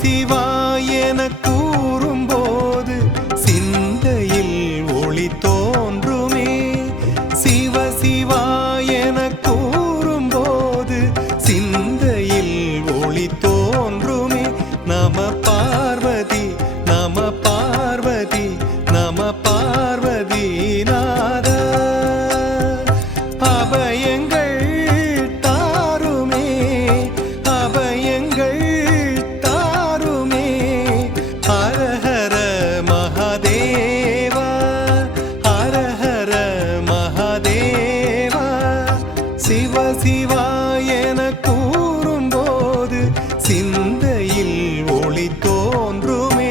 சிவாயன கூறும்போது சிந்தையில் ஒளி தோன்றுமே. சிவ சிவாயன கூறும்போது சிந்தையில் ஒளி தோன்றுமே. நம பார்வதி நம பார்வதி நம பார்வதி நாத. அபயங்கள் தாருமே அபயங்கள் தாருமே. ஹரஹர மகாதேவா ஹரஹர மகாதேவா. சிவ சிவாயன கூறும்போது சிந்தையில் ஒளி தோன்றுமே.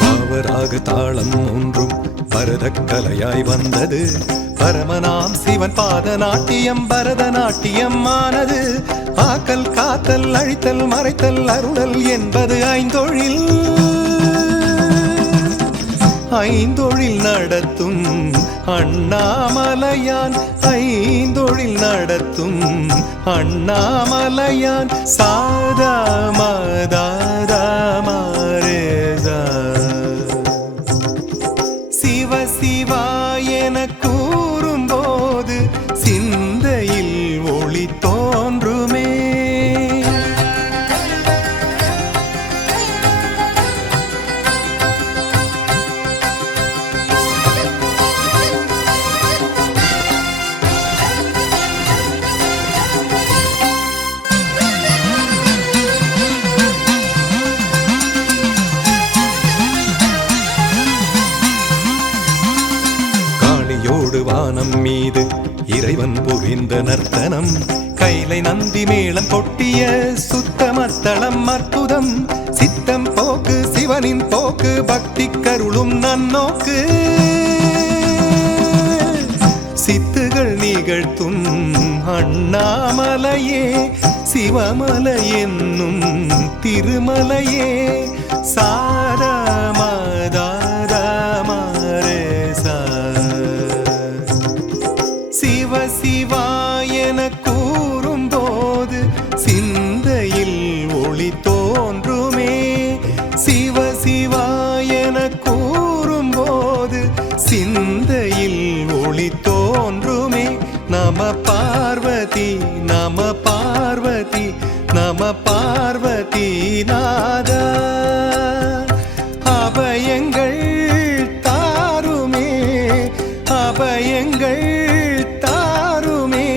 பாவராக தாளம் ஒன்றும் பரதக்கலையாய் வந்தது. பரமனாம் சிவன் பாதநாட்டியம் பரதநாட்டியம் ஆனது. ஆக்கல் காத்தல் அழித்தல் மறைத்தல் அருளல் என்பது ஐந்தொழில். ஐந்தொழில் நடத்தும் அண்ணாமலையான் ஐந்தொழில் நடத்தும் அண்ணாமலையான். சாதா மதாதா மாரேதா. சிவ சிவாயன கூறும்போது சிந்தையில் ஒளி தோன்றுமே. காளியோடு வானம் மீது இறைவன் புரிந்த நர்த்தனம். கைலை நந்தி மேளம் கொட்டிய சுத்தமத்தளம் அற்புதம். சித்தம் போக்கு சிவனின் போக்கு பக்தி கருளும் நன்னோக்கு. சித்துகள் நிகழ்த்தும் அண்ணாமலையே சிவமலை என்னும் திருமலையே. சாரா மதாதா மாரேசா. சிவ சிவாயன கூறும்போது சிந்தையில் ஒளி தோன்றுமே. சிவ சிவாயன கூறும்போது சிந்தையில் ஒளி தோன்றுமே. நம பார்வதி நம பார்வதி நம பார்வதி நாத. அபயங்கள் தாருமே அபயங்கள் தாருமே.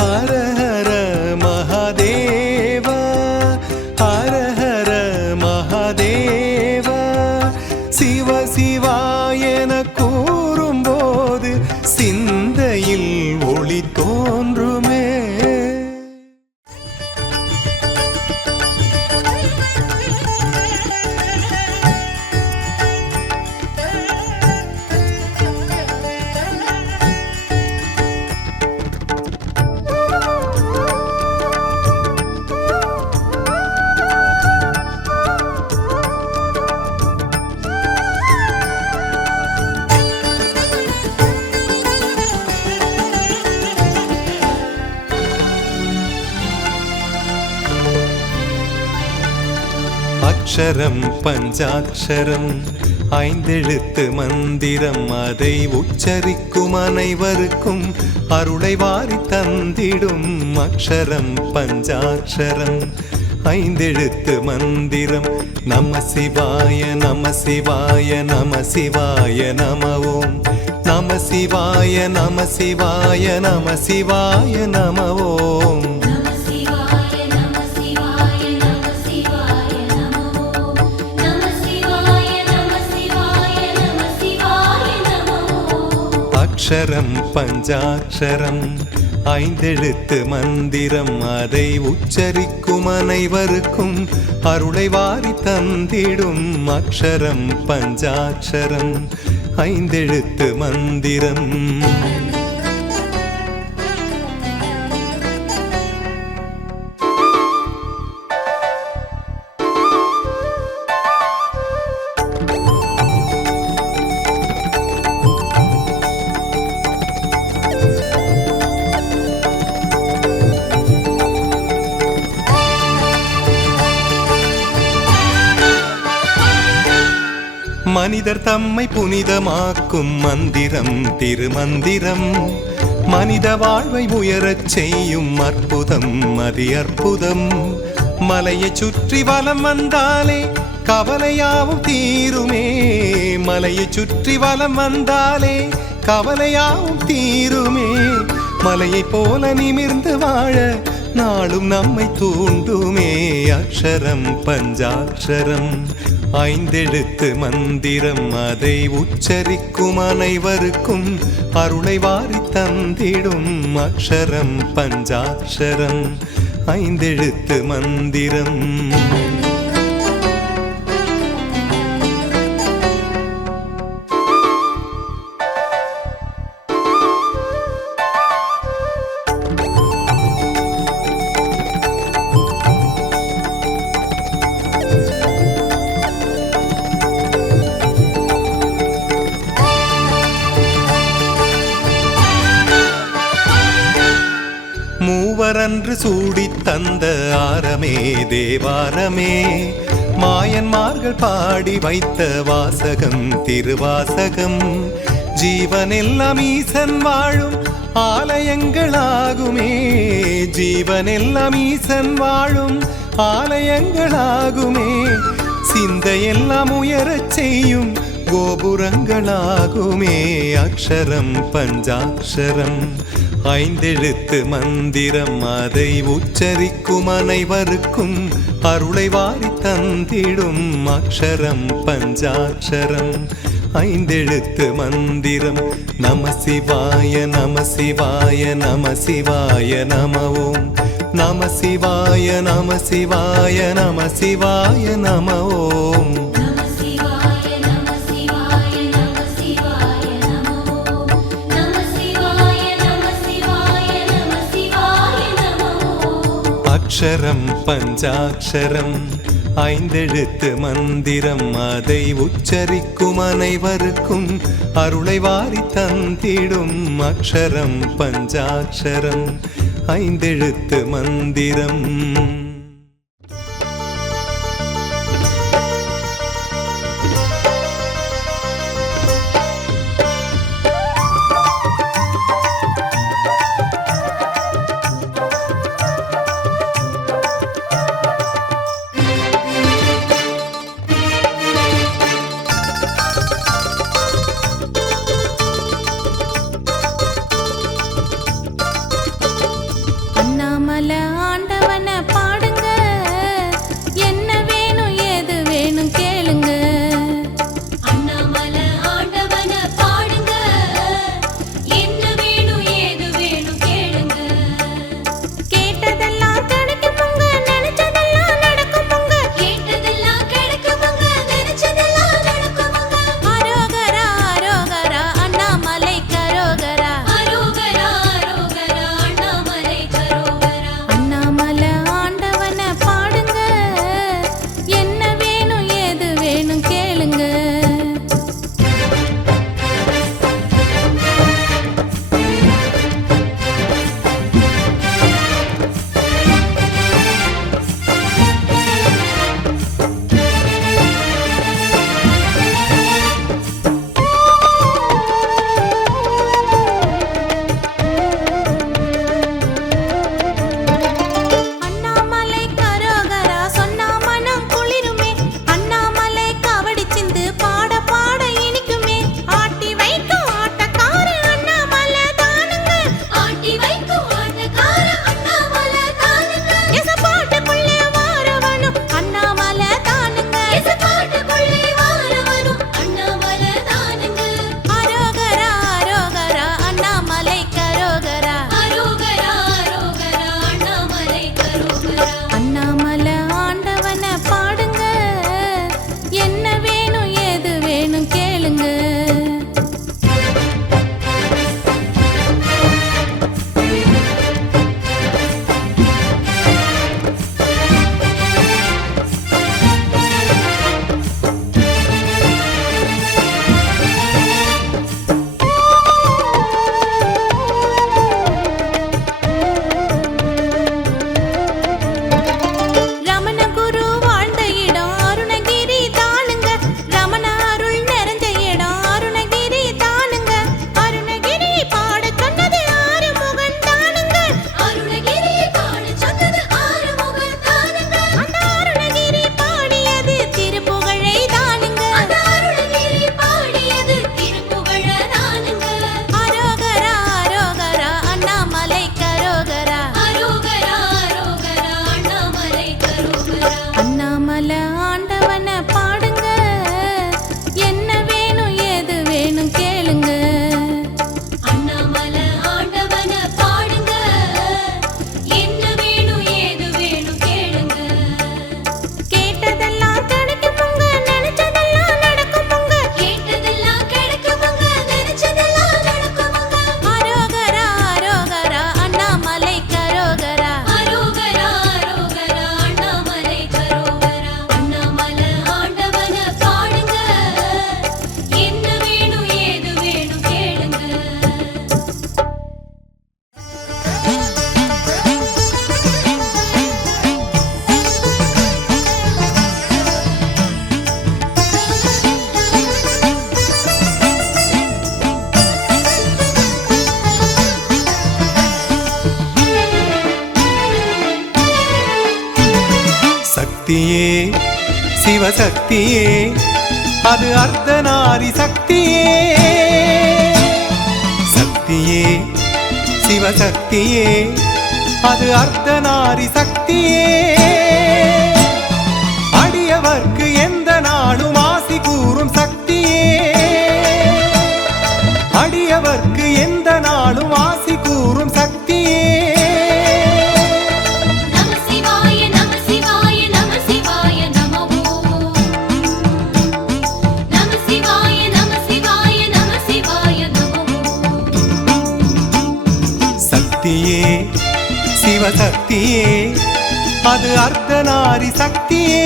ஹரஹர மகாதேவா ஹரஹர மகாதேவா. சிவ சிவாயன கூறும்போது சிந்தையில் ஒளி தோன்றுமே. அக்ஷரம் பஞ்சாட்சரம் ஐந்தெழுத்து மந்திரம். அதை உச்சரிக்கும் அனைவருக்கும் அருளை வாரி தந்திடும். அக்ஷரம் பஞ்சாட்சரம் ஐந்தெழுத்து மந்திரம். நம சிவாய நம சிவாய நம சிவாய நம ஓம். நம சிவாய நம சிவாய நம சிவாய நம ஓம். அக்ஷரம் பஞ்சாட்சரம் ஐந்தெழுத்து மந்திரம் அதை உச்சரிக்கும் அனைவருக்கும் அருளை வாரி தந்திடும் அக்ஷரம் பஞ்சாட்சரம் ஐந்தெழுத்து மந்திரம். மனிதர் தம்மை புனிதமாக்கும் மந்திரம் திருமந்திரம் மனித வாழ்வை உயரச் செய்யும் அற்புதம் அதி அற்புதம். மலையை சுற்றி வலம் வந்தாலே கவலையாவும் தீருமே, மலையை சுற்றி வலம் வந்தாலே கவலையாவும் தீருமே. மலையை போல நிமிர்ந்து வாழ நாளும் நம்மை தூண்டுமே அக்ஷரம் பஞ்சாட்சரம் ஐந்தெழுத்து மந்திரம் அதை உச்சரிக்கும் அனைவருக்கும் அருளை வாரி தந்திடும் அக்ஷரம் பஞ்சாட்சரம் ஐந்தெழுத்து மந்திரம். மூவரன்று சூடித் தந்த ஆரமே தேவாரமே மாயன்மார்கள் பாடி வைத்த வாசகம் திருவாசகம். ஜீவனெல்லாம் ஈசன் வாழும் ஆலயங்களாகுமே, ஜீவனெல்லாம் ஈசன் வாழும் ஆலயங்களாகுமே. சிந்தையெல்லாம் உயரச் செய்யும் கோபுரங்களாகுமே அக்ஷரம் பஞ்சாட்சரம் ஐந்தெழுத்து மந்திரம் அதை உச்சரிக்கும் அனைவருக்கும் அருளை வாரி தந்திடும் அக்ஷரம் பஞ்சாட்சரம் ஐந்தெழுத்து மந்திரம். நம சிவாய நம சிவாய நம சிவாய நம ஓம் நம சிவாய நம சிவாய நம சிவாய நம ஓம். அக்ஷரம் பஞ்சாட்சரம் ஐந்தெழுத்து மந்திரம் அதை உச்சரிக்கும் அனைவருக்கும் அருளை வாரி தந்திடும் அக்ஷரம் பஞ்சாட்சரம் ஐந்தெழுத்து மந்திரம். ஆண்டவன பாட சக்தியே சிவசக்தியே அது அர்த்தநாரி சக்தியே சக்தியே சிவசக்தியே அது அர்த்தநாரி சக்தியே அடியவர்க்கு எந்த நாளும் ஆசி கூறும் சக்தியே அடியவர்க்கு எந்த நாளும் ஆசி கூறும் சக்தியே சக்தியே சிவசக்தியே அது அர்த்தநாரி சக்தியே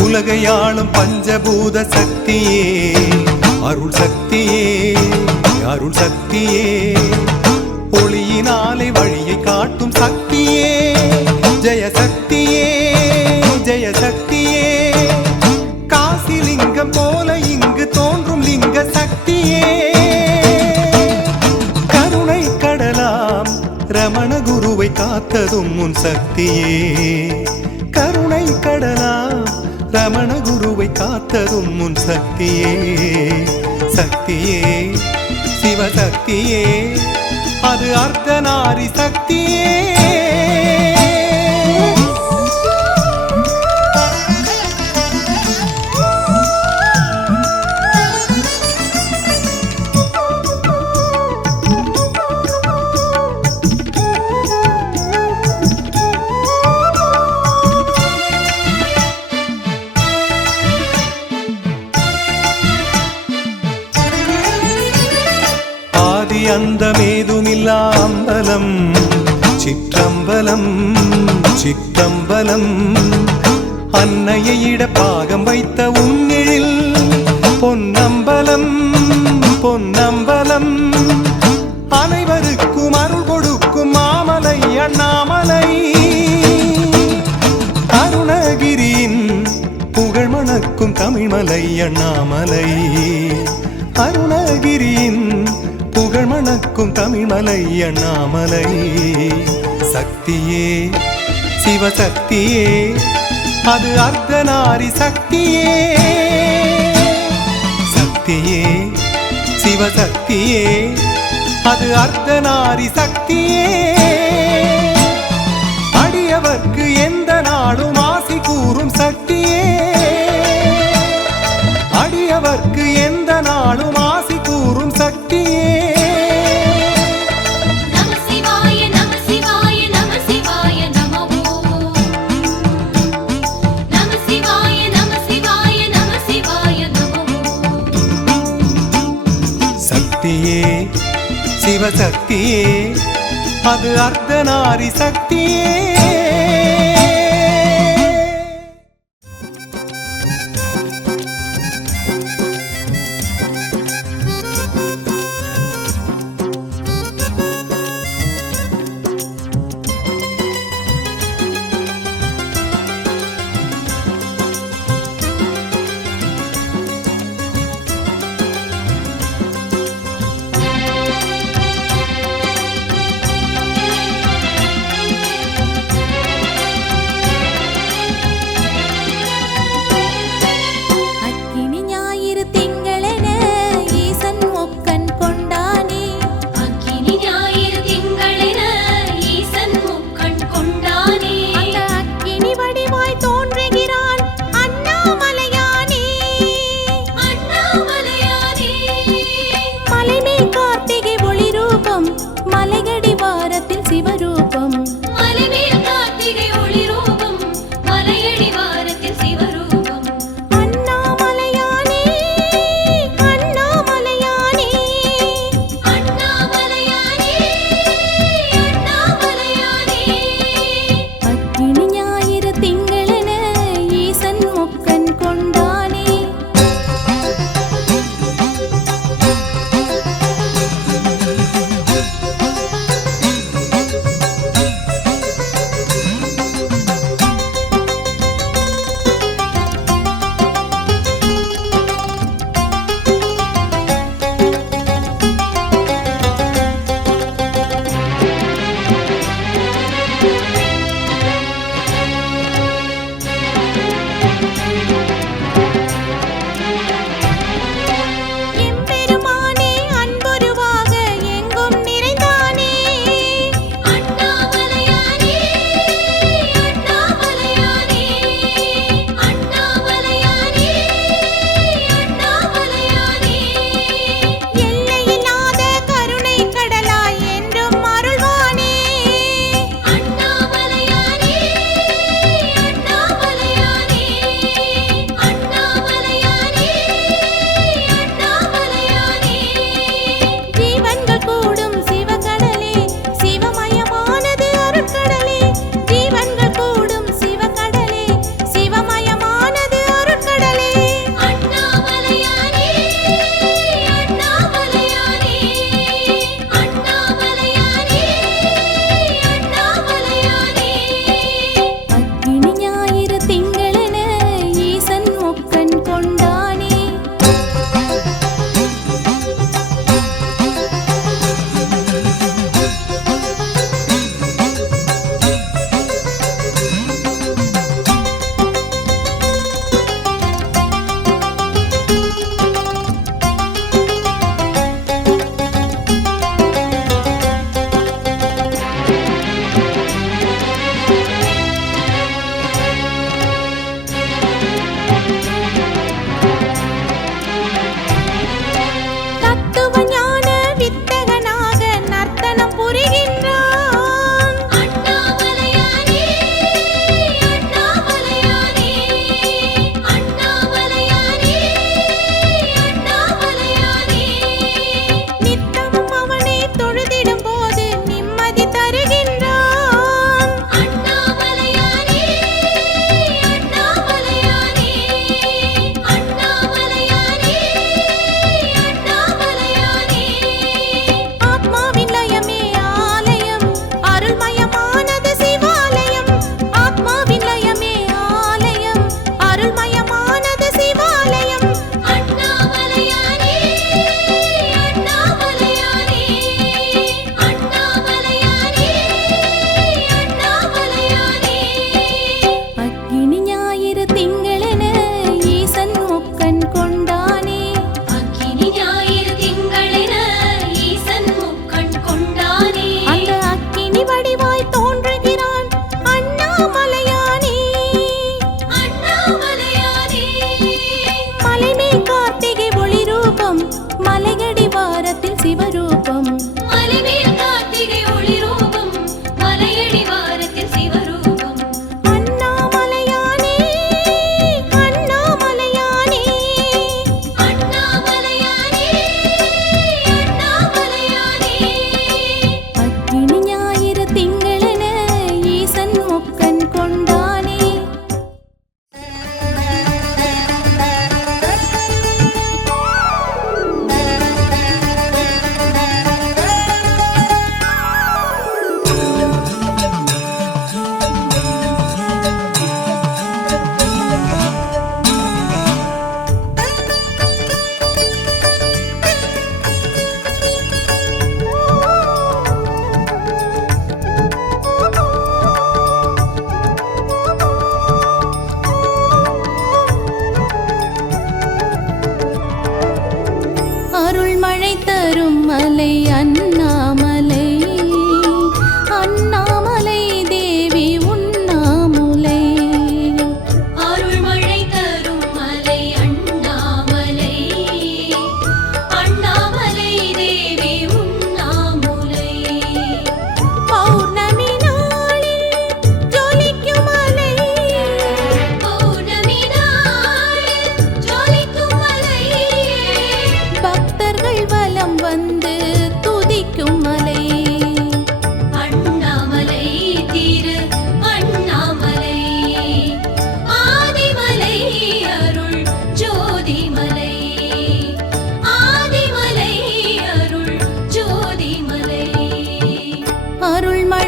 உலகையாளும் பஞ்சபூத சக்தியே அருள் சக்தியே அருள் சக்தியே ஒளியினாலே வழியை காட்டும் சக்தியே ஜெய சக்தியே ஜெய சக்தியே காசி லிங்கம் போல இங்கு தோன்றும் லிங்க சக்தியே கருணை கடலாம் ரமண குருவை காத்ததும் உன் சக்தியே கருணை கடலாம் ரமண குருவை காத்ததும் உன் சக்தியே சக்தியே சிவசக்தியே அது அர்த்தநாரி சக்தியே அந்தமேதுமில்லா அம்பலம் சிற்றம்பலம் சிற்றம்பலம் அன்னையை இட பாகம் வைத்த உன்னிழில் பொன்னம்பலம் பொன்னம்பலம் அனைவருக்கும் அருள் கொடுக்கும் மாமலை அண்ணாமலை அருணகிரியின் புகழ் மணக்கும் தமிழ்மலை அண்ணாமலை அருணகிரியின் புகழ் மணக்கும் தமிழ்மலை அண்ணாமலை சக்தியே சிவசக்தியே அது அர்த்தநாரி சக்தியே சக்தியே சிவசக்தியே அது அர்த்தநாரி சக்தியே அடியவர்க்கு எந்த நாளும் ஆசி கூறும் சக்தியே அடியவர்க்கு எந்த நாளும் ஆசி கூறும் சக்தியே சக்தியே சிவசக்தியே அது அர்த்தநாரி சக்தியே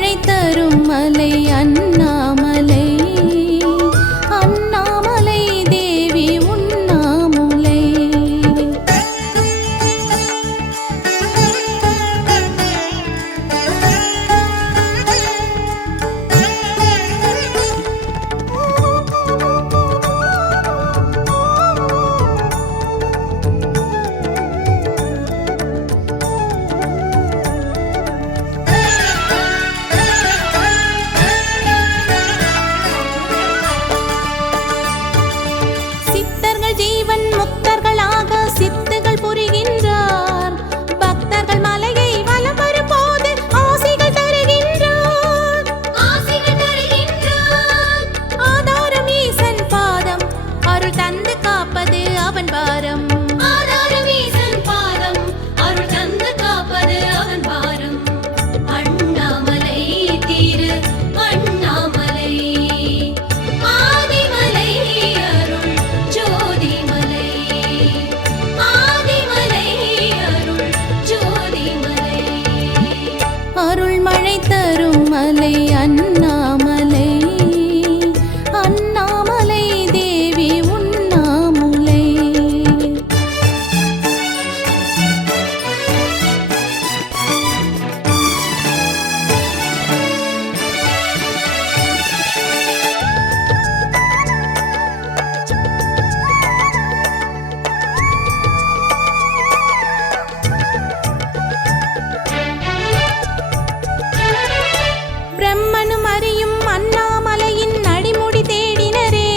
மழை தரும் மலை அண்ணாமலை, அண்ணாமலை தேவி உண்ணாமுலை. ஜீவன் முக்தர்களாக சித்துகள் புரிகின்றார். பக்தர்கள் மலையை வலம் வரும்போது ஆசிகள் தருகின்றார். ஆதாரம் ஈசன் பாதம், அருள் தந்து காப்பது அவன் பாரம். அருள் தந்து காப்பது அவன் பாரம். அண்ணாமலை திரு அண்ணாமலை, ஆதிமலை அருள் ஜோதிமலை, ஆதிமலை அருள் ஜோதிமலை. அருள் மழை தரும் மலை அண்ணாமலை, அண்ணாமலை தேவி உண்ணாமுலை. பிரம்மனும் அறியும் அண்ணாமலையின் அடிமுடி தேடினரே,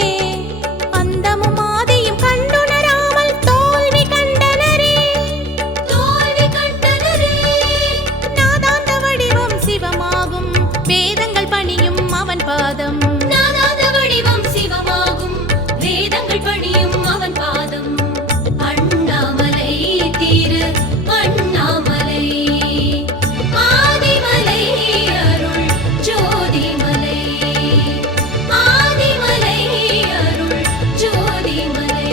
அந்தமும் ஆதியும் கண்டுணராமல் தோல்வி கண்டனரே. நாதாந்த வடிவம் சிவமாகும், வேதங்கள் பணியும் அவன் பாதம். நாதாந்த வடிவம் சிவமாகும், வேதங்கள் பணியும் அவன் பாதம். அண்ணாமலை திரு அண்ணாமலை, ஆதிமலை அருள் ஜோதிமலை, ஆதிமலை அருள் ஜோதிமலை.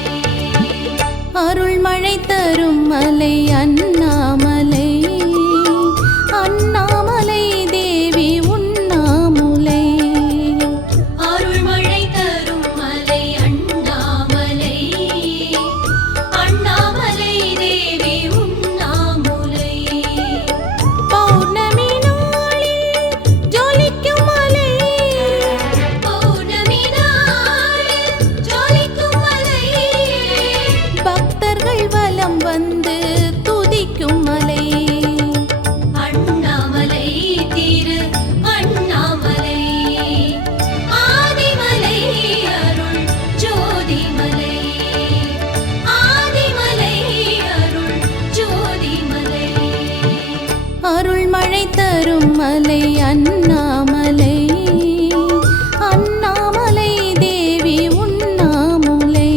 அருள் மழை தரும் மலை அண்ணாமலை, அண்ணாமலை தேவி உண்ணாமுலை. அருள் மழை தரும் மலை அண்ணாமலை, அண்ணாமலை தேவி உண்ணாமுலை. பௌர்ணமி நாளில் ஜொலிக்கும் மலை, பௌர்ணமி நாளில் ஜொலிக்கும் மலை. பக்தர்கள் வலம் வந்து துதிக்கும் மலை. அண்ணாமலை திரு அண்ணாமலை, ஆதிமலை அருள் ஜோதிமலை, ஆதிமலை அருள் ஜோதிமலை. அருள் மழை தரும் மலை அண்ணாமலை, அண்ணாமலை தேவி உண்ணாமுலை.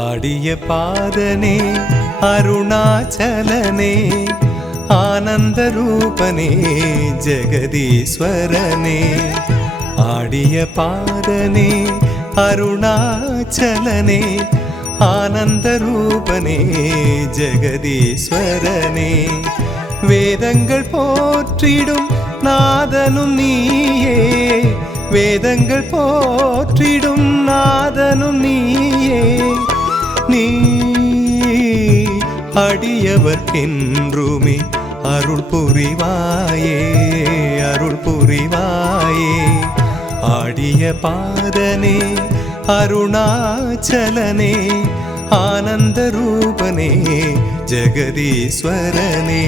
ஆடிய பாதனே அருணாச்சலனே, ஆனந்த ரூபனே ஜெகதீஸ்வரனே. ஆடிய பாதனே அருணாச்சலனே, ஆனந்த ரூபனே ஜெகதீஸ்வரனே. வேதங்கள் போற்றிடும் நாதனும் நீயே, வேதங்கள் போற்றிடும் நாதனும் நீயே. நீ அடியவர்க்கென்றுமே அருள் புரிவாயே, அருள் புரிவாயே. ஆடிய பாதனே அருணாச்சலனே, ஆனந்த ரூபனே ஜெகதீஸ்வரனே.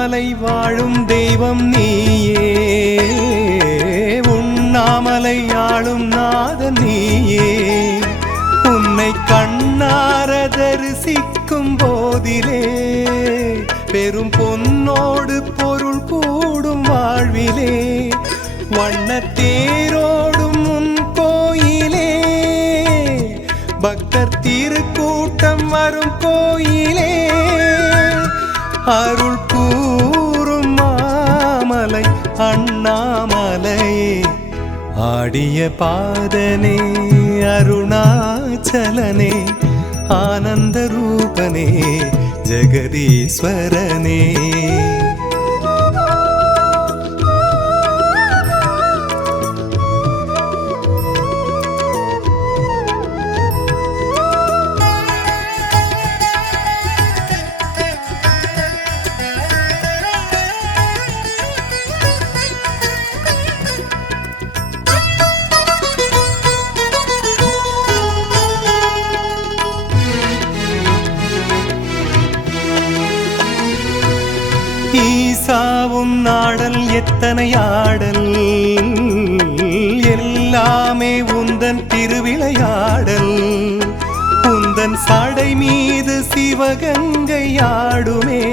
உண்ணாமலை வாழும் தெய்வம் நீயே, உண்ணாமலை ஆளும் நாதன் நீயே. உன்னை கண்ணார தரிசிக்கும் போதிலே பெரும் பொன்னோடு பொருள் கூடும் வாழ்விலே. வண்ணத்தேரோடும் உன் கோயிலே, பக்தர் திருக்கூட்டம் வரும் கோயிலே. அருள் கூறும் மாமலை அண்ணாமலையே, ஆடிய பாதனே அருணாச்சலனே, ஆனந்த ரூபனே ஜெகதீஸ்வரனே. ஈசாவும் நாடல் எத்தனை ஆடல், எல்லாமே உந்தன் திருவிளையாடல். உந்தன் சடை மீது சிவகங்கை ஆடுமே,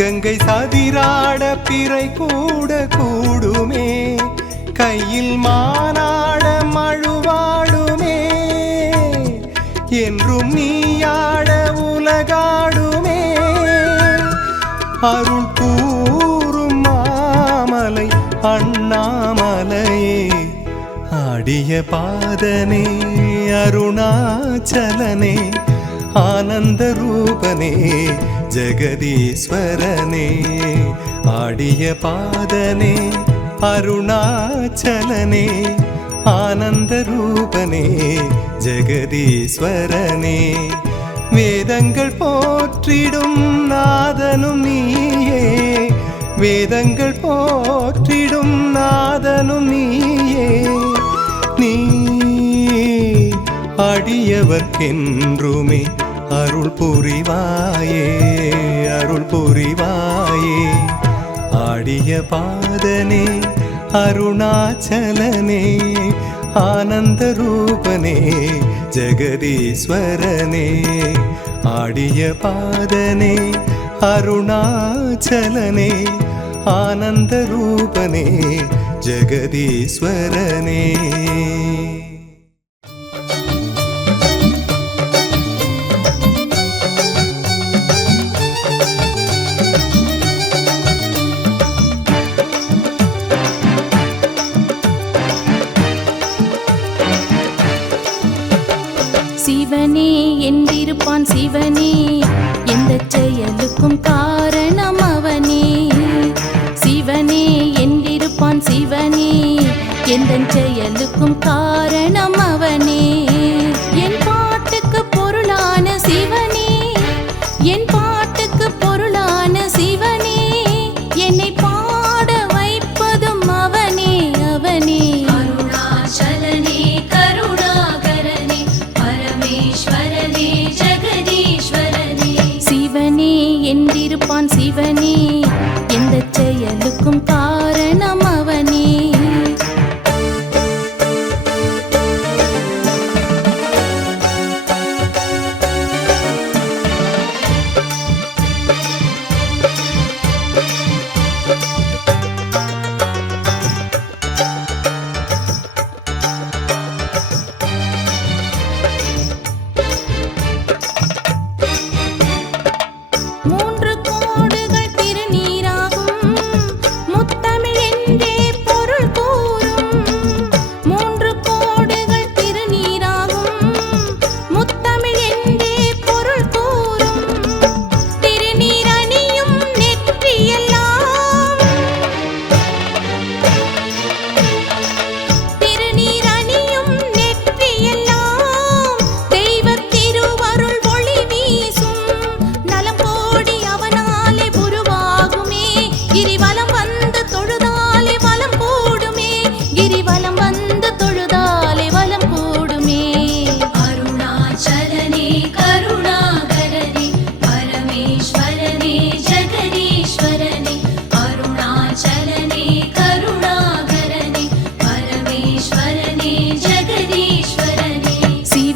கங்கை சதிராட பிறை கூட கூடுமே. கையில் மானாட மழுவாடுமே, என்றும் நீயாட உலகாடுமே. அருள் கூறும் மாமலை அண்ணாமலையே, ஆடிய பாதனே அருணாச்சலனே, ஆனந்த ரூபனே ஜெகதீஸ்வரனே. ஆடிய பாதனே அருணாச்சலனே, ஆனந்த ரூபனே ஜெகதீஸ்வரனே. வேதங்கள் போற்றிடும் நாதனும் நீயே, வேதங்கள் போற்றிடும் நாதனும் நீயே. நீ அடியவர்க்கென்றுமே அருள் புரிவாயே, அருள் புரிவாயே. ஆடிய பாதனே அருணாச்சலனே, ஆனந்த ரூபனே ஜெகதீஸ்வரனே. ஆடிய பாதனே அருணாச்சலனே, ஆனந்த ரூபனே ஜெகதீஸ்வரனே. சிவனே என்றிருப்பான் சிவனே, எந்த செயலுக்கும் காரணம் அவனே. சிவனே என்றிருப்பான் சிவனே, எந்த செயலுக்கும் காரணம் அவனே. என் பாட்டுக்கு பொருளான சிவனே, என் பாட்டுக்கு பொருளான சிவனே, என்னை பாட வைப்பதும் அவனே அவனே. அருணாச்சலனே கருணாகரனே பரமேஸ்வரனே ஜெகதீஸ்வரனே. சிவனே என்றிருப்பான் சிவனே, எந்த செயலுக்கும் காரணம் அவனே.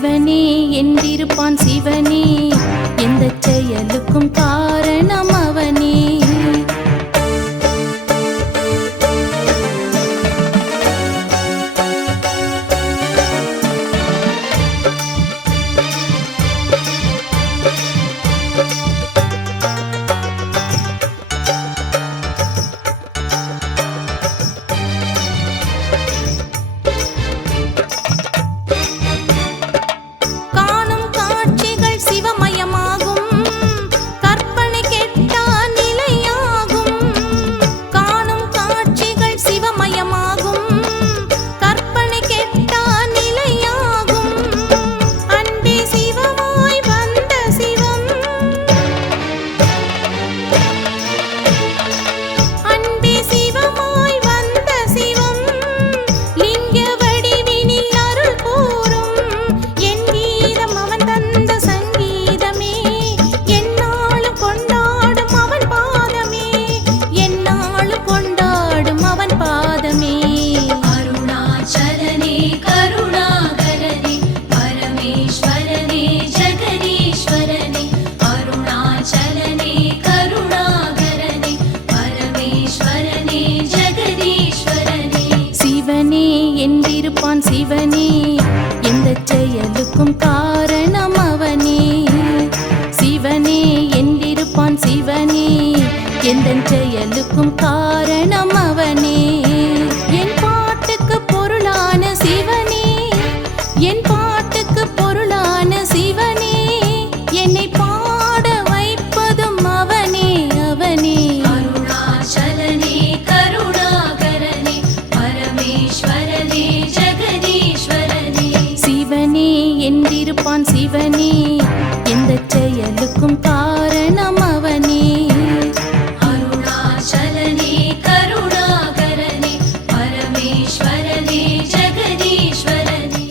சிவனே என்றிருப்பான் சிவனே, எந்த செயலுக்கும் காரணம் அவனே. காணும் காட்சிகள் சிவமயமாகும், கற்பனை கெட்டா நிலையாகும். காணும் காட்சிகள் சிவமயமாகும், கற்பனை கெட்டா நிலையாகும். அன்பே சிவமாய் வந்த சிவம், அன்பே சிவமாய் வந்த சிவம், லிங்க வடிவினில் அருள் கூறும். என் கீதம் அவன் தந்த சங்கீதமே, எந்நாளும் கொண்டாடும் அவன் பாதமே, எந்நாளும் கொண்டாடும் அவன் பாதமே. அருணாச்சலனே கருணாகரனே பரமேஸ்வரனே ஜெகதீஸ்வரனே. அருணாச்சலனே கருணாகரனே பரமேஸ்வரனே ஜெகதீஸ்வரனே. சிவனே என்றிருப்பான் சிவனே, எந்த செயலுக்கும் காரணம் அவனே. சிவனே என்றிருப்பான் சிவனே, எந்த செயலுக்கும் காரணம் அவனே. என் பாட்டுக்கு பொருளான சிவனே, என் பாட்டுக்கு பொருளான சிவனே, என்னை பாட வைப்பதும் அவனே அவனே. அருணாச்சலனே கருணாகரனே பரமேஸ்வரனே ஜெகதீஸ்வரனே. சிவனே என்றிருப்பான் சிவனே, எந்த செயலுக்கும் காரணம் அவனே. அருணாச்சலனே கருணாகரனே பரமேஸ்வரனே ஜெகதீஸ்வரனே.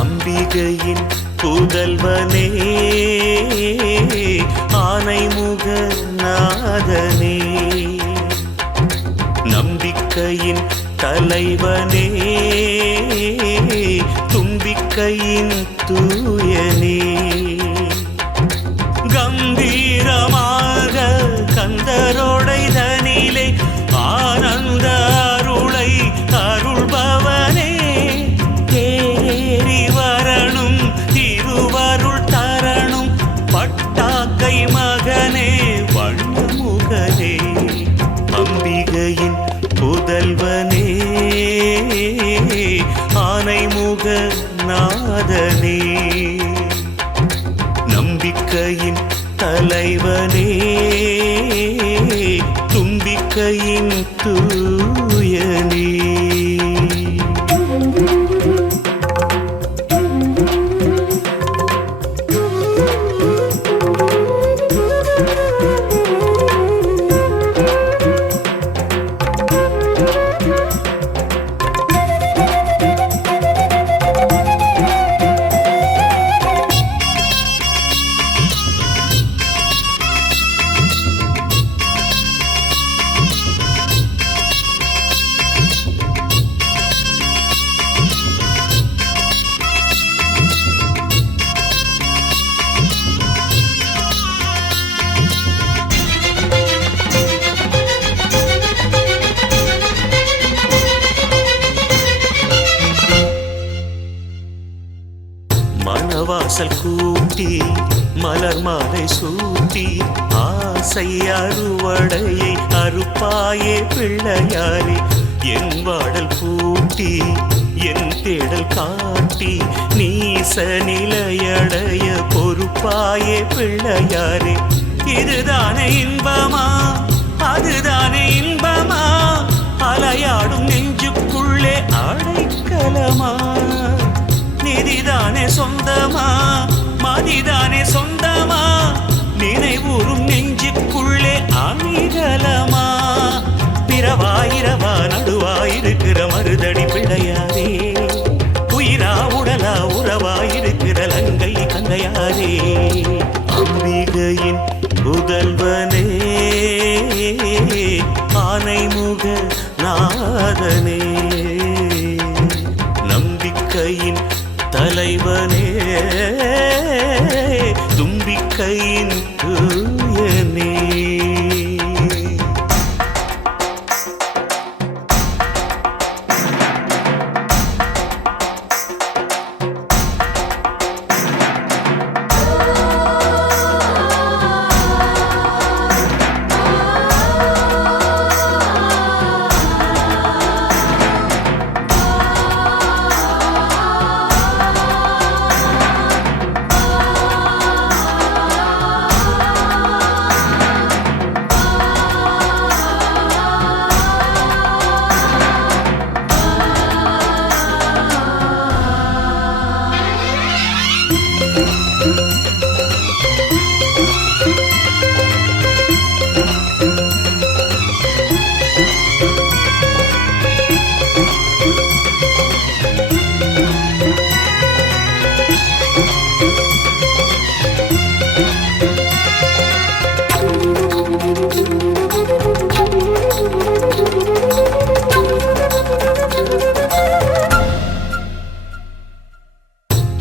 அம்பிகையின் புதல்வனே, ஆனைமுக நாதனே, நம்பிக்கையின் தலைவனே, தும்பிக்கையின் தூயனே. கம்பீரமாக கந்தரோடை தனிலே ஆனந்த அருளை அருள்பவனே, தேறி வரணும் திருவருள் தரணும் பட்டாக்கை மகனே வண்ணமுகனே. அம்பிகையின் புதல்வனே, ஆனைமுக நாதனே, நம்பிக்கையின் தலைவனே, தும்பிக்கையின் தூயனே. மணவாசல் கூட்டி மலர் மாலை சூட்டி ஆசை அறுவடையை அறுப்பாயே பிள்ளையாரே. என் வாடல் பூட்டி என் தேடல் காட்டி நீச நிலையடைய பொறுப்பு அறுப்பாயே பிள்ளையாரே. இதுதானே இன்பமா, அதுதானே இன்பமா, அலையாடும் நெஞ்சுக்குள்ளே அடைக்கலமா. நிதிதானே சொந்தமா, மதிதானே சொந்தமா, நினைவூறும் நெஞ்சுக்குள்ளே அணிகலமா. பிறவா இரவா நடுவாயிருக்கிற மருதடி பிள்ளையாரே, உயிரா உடலா உறவாயிருக்கிற லங்கை கந்தையாரே. அம்பிகையின் புதல்வனே, ஆனைமுக நாதனே, நம்பிக்கையின் தலைவனே, தும்பிக்கையின் தூயனே.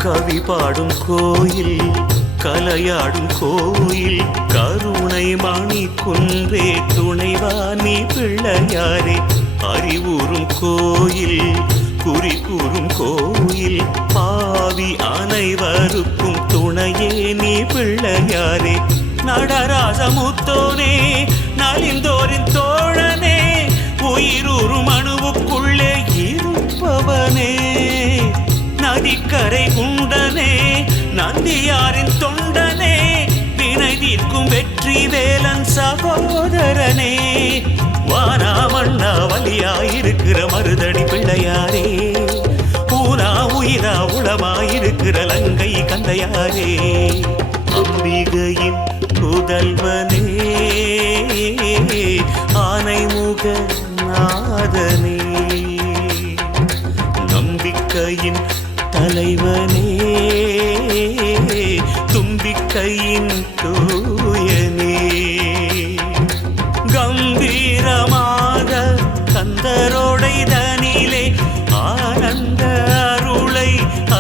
கவி பாடும் கோயில், கலையாடும் கோயில், கருணை மணி குன்றே துணைவா நீ பிள்ளையாரே. அறிவுறும் கோயில், குறி கூறும் கோயில், பாவி அனைவருக்கும் துணையே நீ பிள்ளையாரே. நடராசமுத்தோனே, நலிந்தோரின் தோழனே, உயிரூறும் அணுவுக்குள்ளே இருப்பவனே. நதிக்கரை குண்டனே, நந்தியாரின் தொண்டனே, வினை தீர்க்கும் வெற்றி வேலன் சகோதரனே. வானா மண்ணா வலியாயிருக்கிற மருதடி பிள்ளையாரே, ஊனா உயிரா உளமாயிருக்கிற லங்கை கந்தையாரே. அம்பிகையின் புதல்வனே, ஆனைமுக நாதனே, நம்பிக்கையின் தலைவனே, தும்பிக்கையின் தூயனே. கம்பீரமாக கந்தரோடைதனிலே ஆனந்த அருளை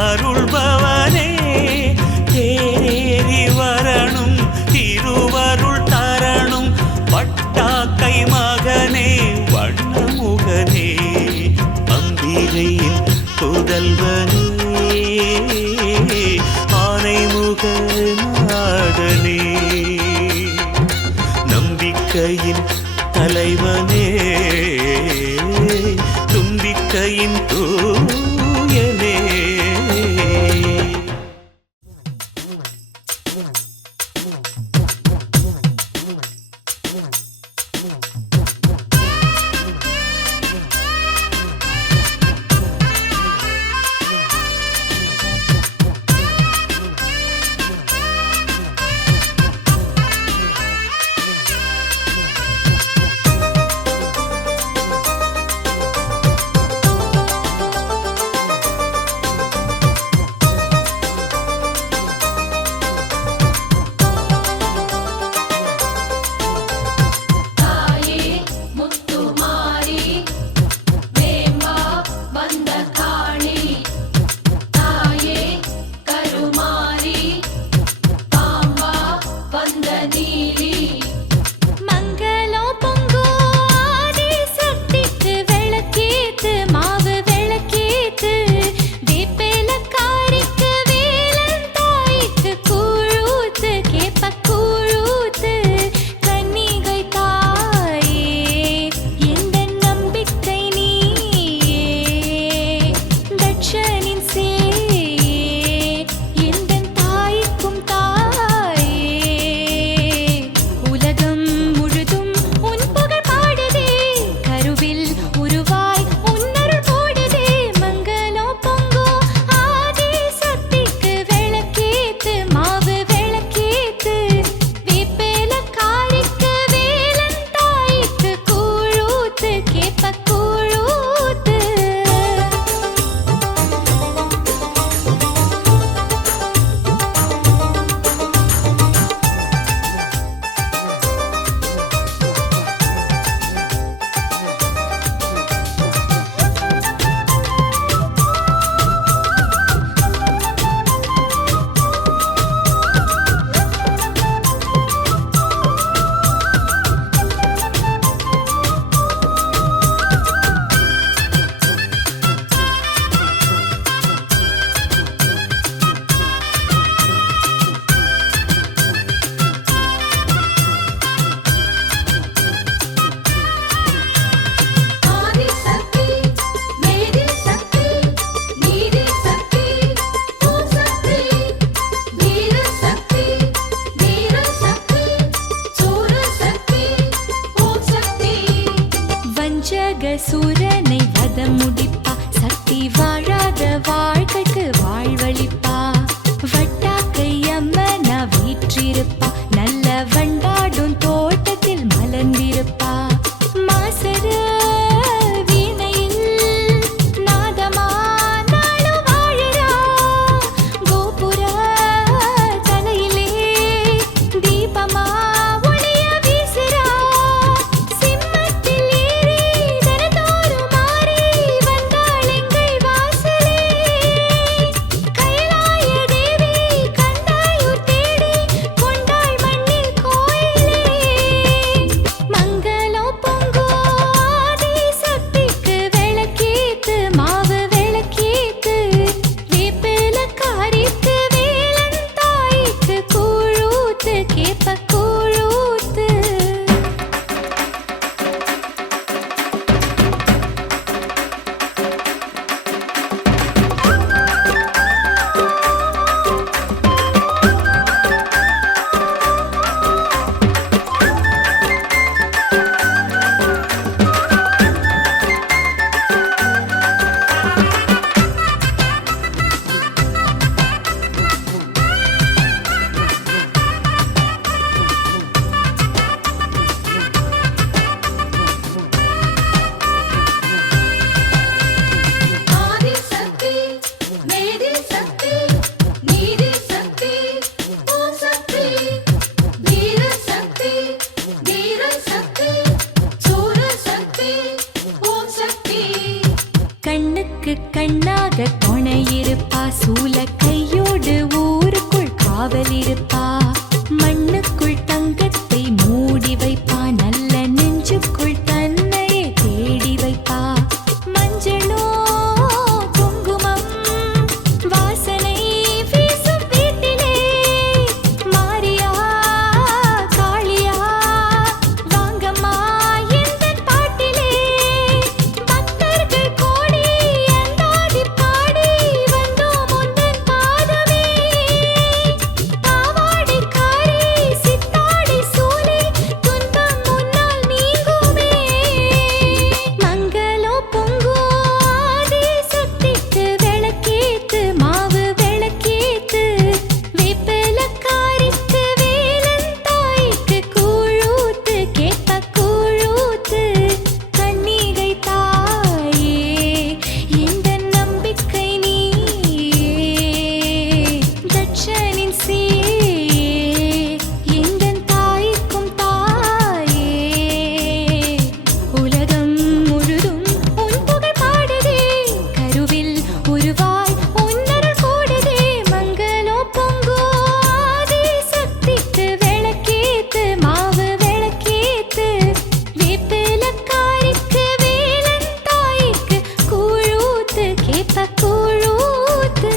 அருள்பவனே. தேரேறி வரணும் திருவருள் தரணும், பட்டாக்கை மகனே வண்ணமுகனே. அம்பிகையின் புதல்வனே, ஆனைமுக நாதனே, நம்பிக்கையின் தலைவனே, தும்பிக்கையின் தூயனே. வீற்றிருப்பா நல்ல வண்டாடும் தோட்டத்தில் மலர்ந்திருப்பா மாசர வீணையில் நாதமா நாளும் வாழறா கோபுர தலையிலே தீபமா ஒளிய வீசுறா சிம்மத்தில் ஏறி தினந்தோறும் மாறி வந்தாள் எங்கள் வாசலே கைலாய தேவி கண்டாயூர் தேடி கொண்டாள் மண்ணில் கோயிலே மங்களம் பொங்கும் ஆதி சக்திக்கு விளக்கேத்து மாவு விளக்கேத்து வேப்பில காரிக்கு வேலன் தாய்க்கு கூழூத்து கேப்ப கூழூத்து ஆதி சக்தி மேதி சக்தி நீதி சக்தி ஓம் சக்தி வீர சக்தி வீர சக்தி சூர சக்தி ஓம் சக்தி கண்ணுக்கு கண்ணாக துணை இருப்பா சூல கையோடு ஊருக்குள் காவல் இருப்பா மண்ணுக்குள் தங்கத்தை மூடி வைப்பா நல்ல நெஞ்சுக்குள் தன்னையே தேடி வைப்பா மஞ்சளோ குங்குமம் வாசனை வீசும் வீட்டிலே மாரியா காளியா வாங்கம்மா எந்தன் பாட்டிலே பக்தர்கள் கோடி அந்தாதி பாடி வந்தோம் உந்தன் பாதமே பாவாடைக்காரி சித்தாடை சூலே துன்பம் முன்னால் நீங்குமே மங்களம் பொங்கும் ஆதி சக்திக்கு விளக்கேத்து மாவு விளக்கேத்து வேப்பிலக்காரிக்கு வேலன் தாய்க்கு கூழூத்து கேப்ப கூழூத்து கன்னிகை தாயே இந்த நம்பிக்கை நீயே தட்சனின் சீயே எந்தன் தாய்க்கும் தாயே உலகம் முழுதும் உன் புகழ் பாடுதே கருவில் உருவாய் உன்னருள் கூடுதே மங்களம் பொங்கும் ஆதி சக்திக்கு விளக்கேத்து மாவு விளக்கேத்து வேப்பிலக்காரிக்கு வேலன் தாய்க்கு கூழூத்து கேப்ப கூழூத்து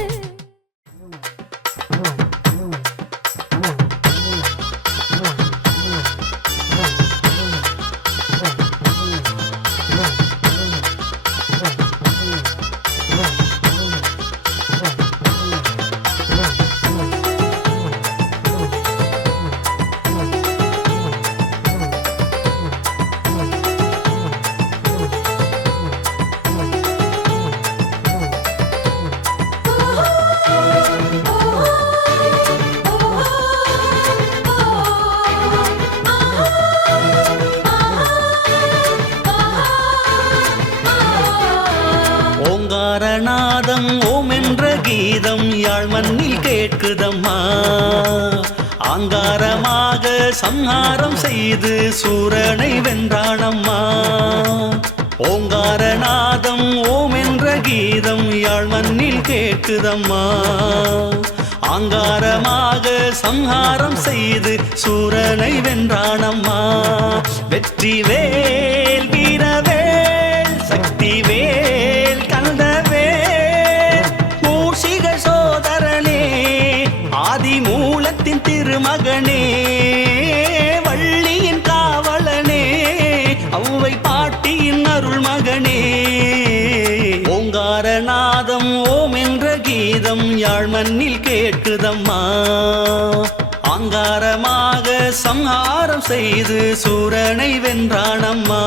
ஓங்காரநாதம் ஓம் என்ற கீதம் யாழ் மண்ணில் கேட்குதம்மா ஆங்காரமாக சம்ஹாரம் செய்து சூரனை வென்றானம்மா ஓங்காரநாதம் ஓம் என்ற கீதம் யாழ் மண்ணில் கேட்குதம்மா ஆங்காரமாக சம்ஹாரம் செய்து சூரனை வென்றானம்மா வெற்றி வேல் வீரவேல் சக்தி வேல் கந்தவேல் மூஷிக சோதரனே ஆதி மூலத்தின் திருமகனே வள்ளியின் காவலனே ஔவை பாட்டியின் அருள் மகனே ஓங்காரநாதம் ஓம் என்ற கீதம் யாழ் மண்ணில் கேட்குதம்மா ஆங்காரமாக சம்ஹாரம் செய்து சூரனை வென்றானம்மா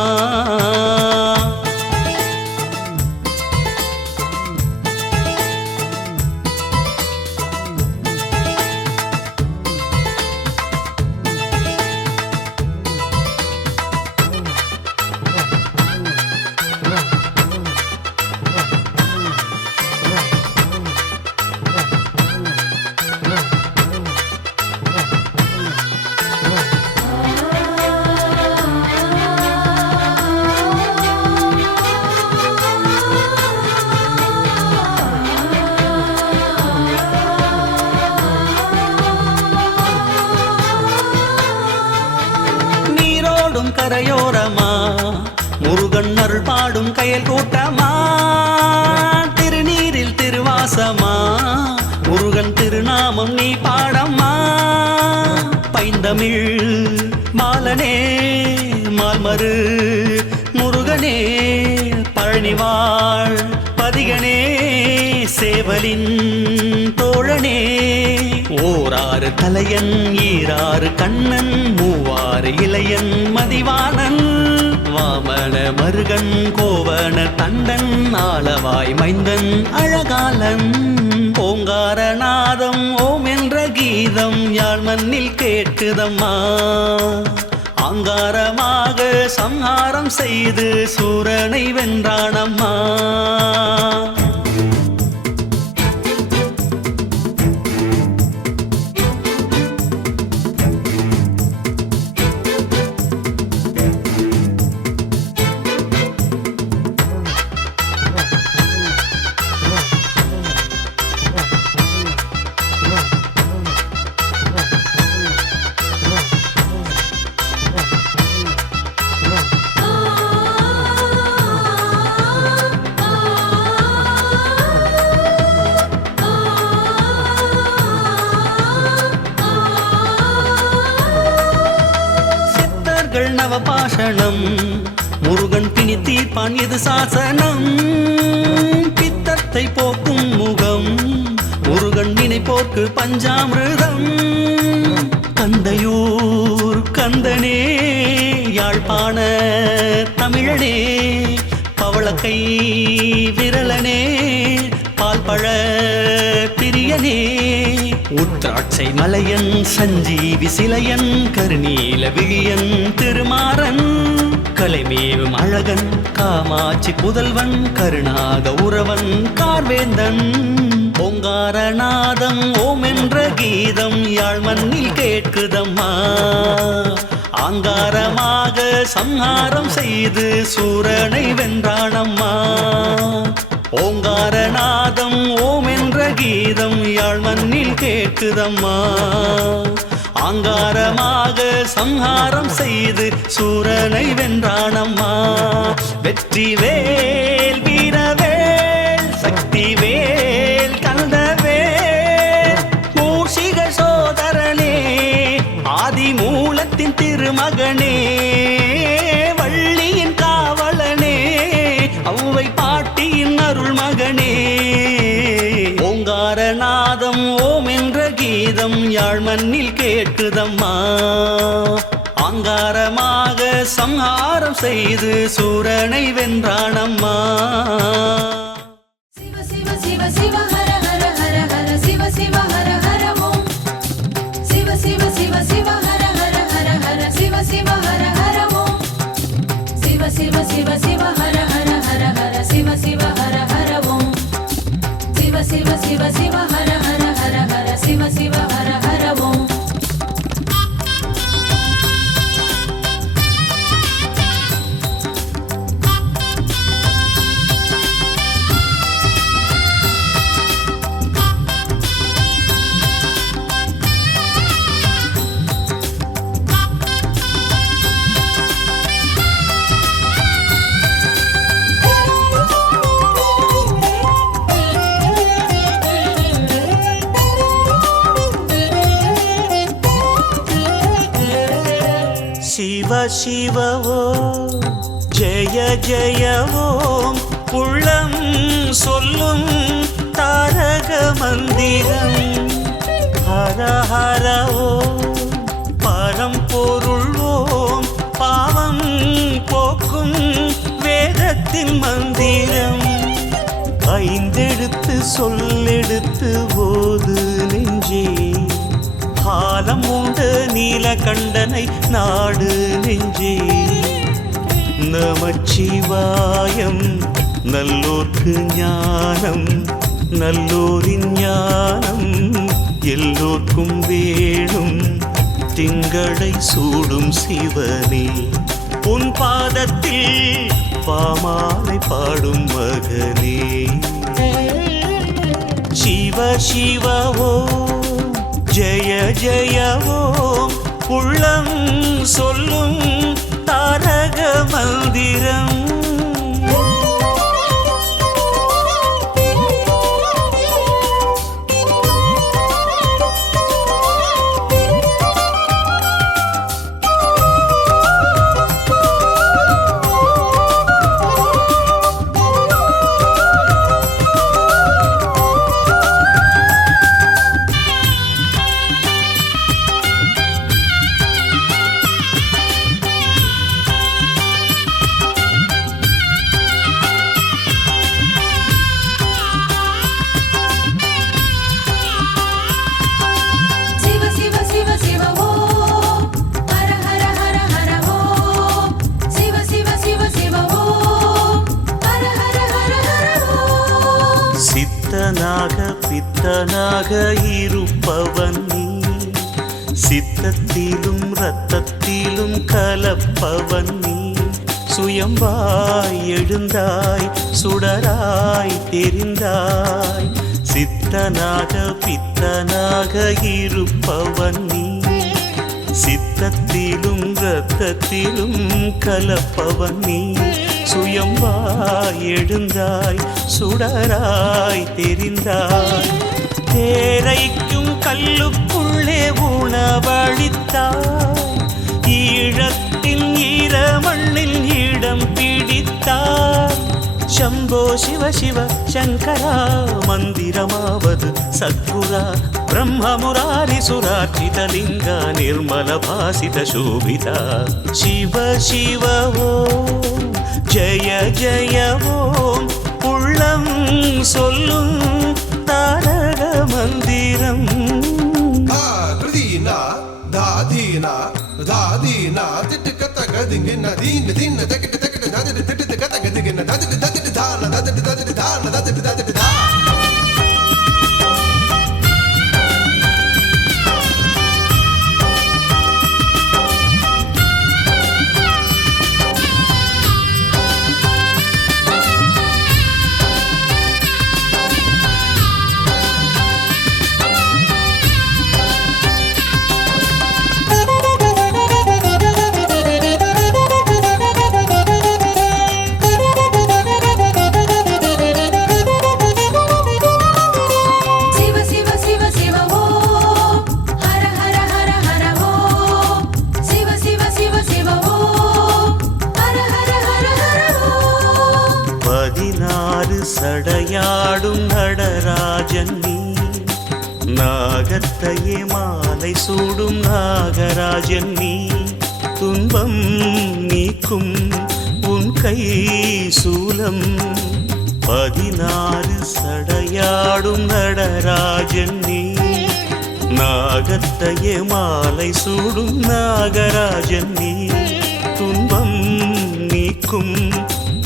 கரையோரமா முருகன் அருள் பாடும் கயல் கூட்டமா திருநீரில் திருவாசமா முருகன் திருநாமம் நீ பாடம்மா பைந்தமிழ் மாலனே மால்மரு முருகனே பழனிவாழ் பதிகனே சேவலின் தோழனே ஓராறு தலையன் ஈராறு கண்ணன் மூவாறு இளையன் மதிவாணன் வாமன மருகன் கோவன தண்டன் ஆளவாய் மைந்தன் அழகாலன் ஓங்காரநாதம் ஓம் என்ற கீதம் யாழ் மண்ணில் கேட்குதம்மா அங்காரமாக சம்ஹாரம் செய்து சூரனை வென்றானம்மா நவபாஷணம் முருகன் பிணி தீர்ப்பான் இது சாசனம் பித்தத்தை போக்கும் முகம் முருகன் நினைப்போர்க்கு பஞ்சாமிர்தம் கந்தையூர் கந்தனே யாழ்ப்பாண தமிழனே பவளக்கை விரலனே பால்பழ பிரியனே உத்ராட்சை மலையன் சஞ்சீவி சிலையன் கருநீல விழியன் திருமாறன் கலைமேவும் அழகன் காமாட்சி புதல்வன் கருணாக உறவன் கார்வேந்தன் ஓங்காரநாதம் ஓம் என்ற கீதம் யாழ் மண்ணில் கேட்குதம்மா ஆங்காரமாக சம்ஹாரம் செய்து சூரனை வென்றானம்மா ஓங்காரநாதம் ஓம் என்ற கீதம் யாழ் மண்ணில் கேட்குதம்மா ஆங்காரமாக சம்ஹாரம் செய்து சூரனை வென்றானம்மா வெற்றி வேல் வீரவேல் சக்தி வேல் கந்தவேல் மூஷிக சோதரனே ஆதி மூலத்தின் திருமகனே வள்ளியின் காவலனே அவ்வை பாட்டியின் அருள் மகனே ஓங்காரநாதம் ஓம் என்ற கீதம் யாழ் மண்ணில் கேட்குதம்மா ஆங்காரமாக சம்ஹாரம் செய்து சூரனை வென்றானம்மா சிவ சிவ சிவ சிவ ஹர ஹர ஹர ஹர சிவ சிவ ஹர ஹர ஓம் சிவ சிவ சிவ சிவ ஹர ஹர ஹர ஹர சிவ சிவ ஹர ஹர ஓம் சிவ சிவ சிவ சிவ ஹர ஹர ஹர ஹர சிவ சிவ ஹர ஹர ஓம் சிவ சிவ சிவ சிவ ஹர ஹர ஹர ஹர சிவ சிவ ஹர ஹர ஓம் சிவ சிவ ஓம் ஜெய ஜெய ஓம் உள்ளம் சொல்லும் தாரக மந்திரம் ஹர ஹர ஓம் பரம்பொருள் ஓம் பாவம் போக்கும் வேதத்தின் மந்திரம் ஐந்தெழுத்து சொல்லெடுத்து போது நெஞ்சே காலம் உண்டு நீலகண்டனை நாடு நெஞ்சே நமச்சிவாயம் நல்லோர்க்கு ஞானம் நல்லோரின் ஞானம் எல்லோர்க்கும் வேணும் திங்களை சூடும் சிவனே உன் பாதத்தில் பாமாலை பாடும் மகனே சிவ சிவ ஓம் ஜெய ஜெய ஓம் உள்ளம் சொல்லும் தாரக மந்திரம். சித்தனாக பித்தனாக இருப்பவன் நீ, சித்தத்திலும் இரத்தத்திலும் கலப்பவன் நீ. சுயம்பாய் எழுந்தாய் சுடராய் தெரிந்தாய். சித்தனாக பித்தனாக இருப்பவன் நீ, சித்தத்திலும் இரத்தத்திலும் கலப்பவன் நீ. சுயம்பாய் எழுந்தாய் சுடராய் தெரிந்தாய். தேரைக்கும் கல்லுக்குள்ளே உணவளித்தாய். ஈழத்தின் ஈரமண்ணில் இடம் பிடித்தாய். शम्भो शिव शिव शङ्करा मन्दिरमावद् सद्गुरा ब्रह्ममुरारिसुरार्चितलिङ्गा निर्मलभासितशोभिता शिव शिव ॐ जय जय ॐ உள்ளம் சொல்லும் தாரக மந்திரம் தாதீனா தாதீனா தாதீனா திட்டு கத்த கதிங்க நதீன தீன தக்கிட்டு தக்கிட்டு நதிட்டு திட்டு கத்த கதிங்க நதிட்டு தத்திட்டு தான நதிட்டு தத்திட்டு தான நதிட்டு தத்திட்டு தா சடையாடும் நடராஜன் நீ நாகத்தையே மாலை சூடும் நாகராஜன் நீ துன்பம் நீக்கும் உன் கை சூலம் 16 சடையாடும் நடராஜன் நீ நாகத்தையே மாலை சூடும் நாகராஜன் நீ துன்பம் நீக்கும்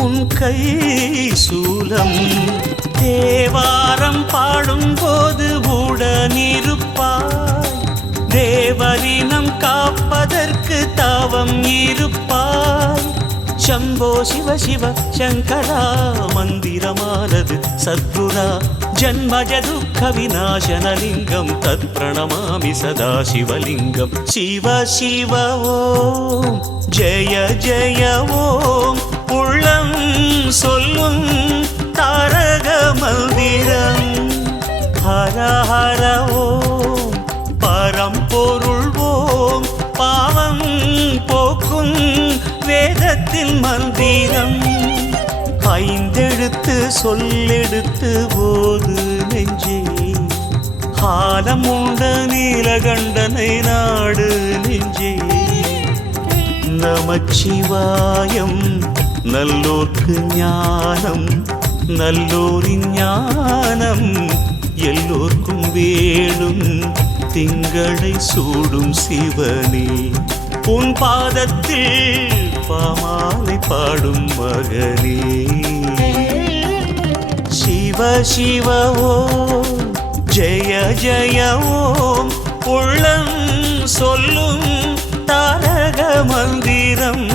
உன் கை சூலம் தேவாரம் பாடும்போது உடனிருப்பாய் தேவரினம் காப்பதற்கு தாவம் இருப்பாய் शम्भो शिव शिव शङ्करा मन्दिरमानद् सद्गुरा जन्मज दुःख विनाशनलिङ्गं तत्प्रणमामि सदा शिवलिङ्गं शिव शिव ॐ जय जय ॐ உள்ளம் சொல்லும் தாரக மந்திரம் ஹர ஹர ஓம் பரம்பொருள் ஓம் பாவம் போக்கும் வேதத்தின் மந்திரம் 5 எழுத்து சொல்லெடுத்து போது நெஞ்சே காலம் உண்ட நீலகண்டனை நாடு நெஞ்சே நமச்சிவாயம் நல்லோர்க்கு ஞானம் நல்லோரின் ஞானம் எல்லோர்க்கும் வேணும் திங்களை சூடும் சிவனே உன் பாதத்தில் பாமாலை பாடும் மகனே சிவ சிவ ஓம் ஜெய ஜெய ஓம் உள்ளம் சொல்லும் தாரக மந்திரம்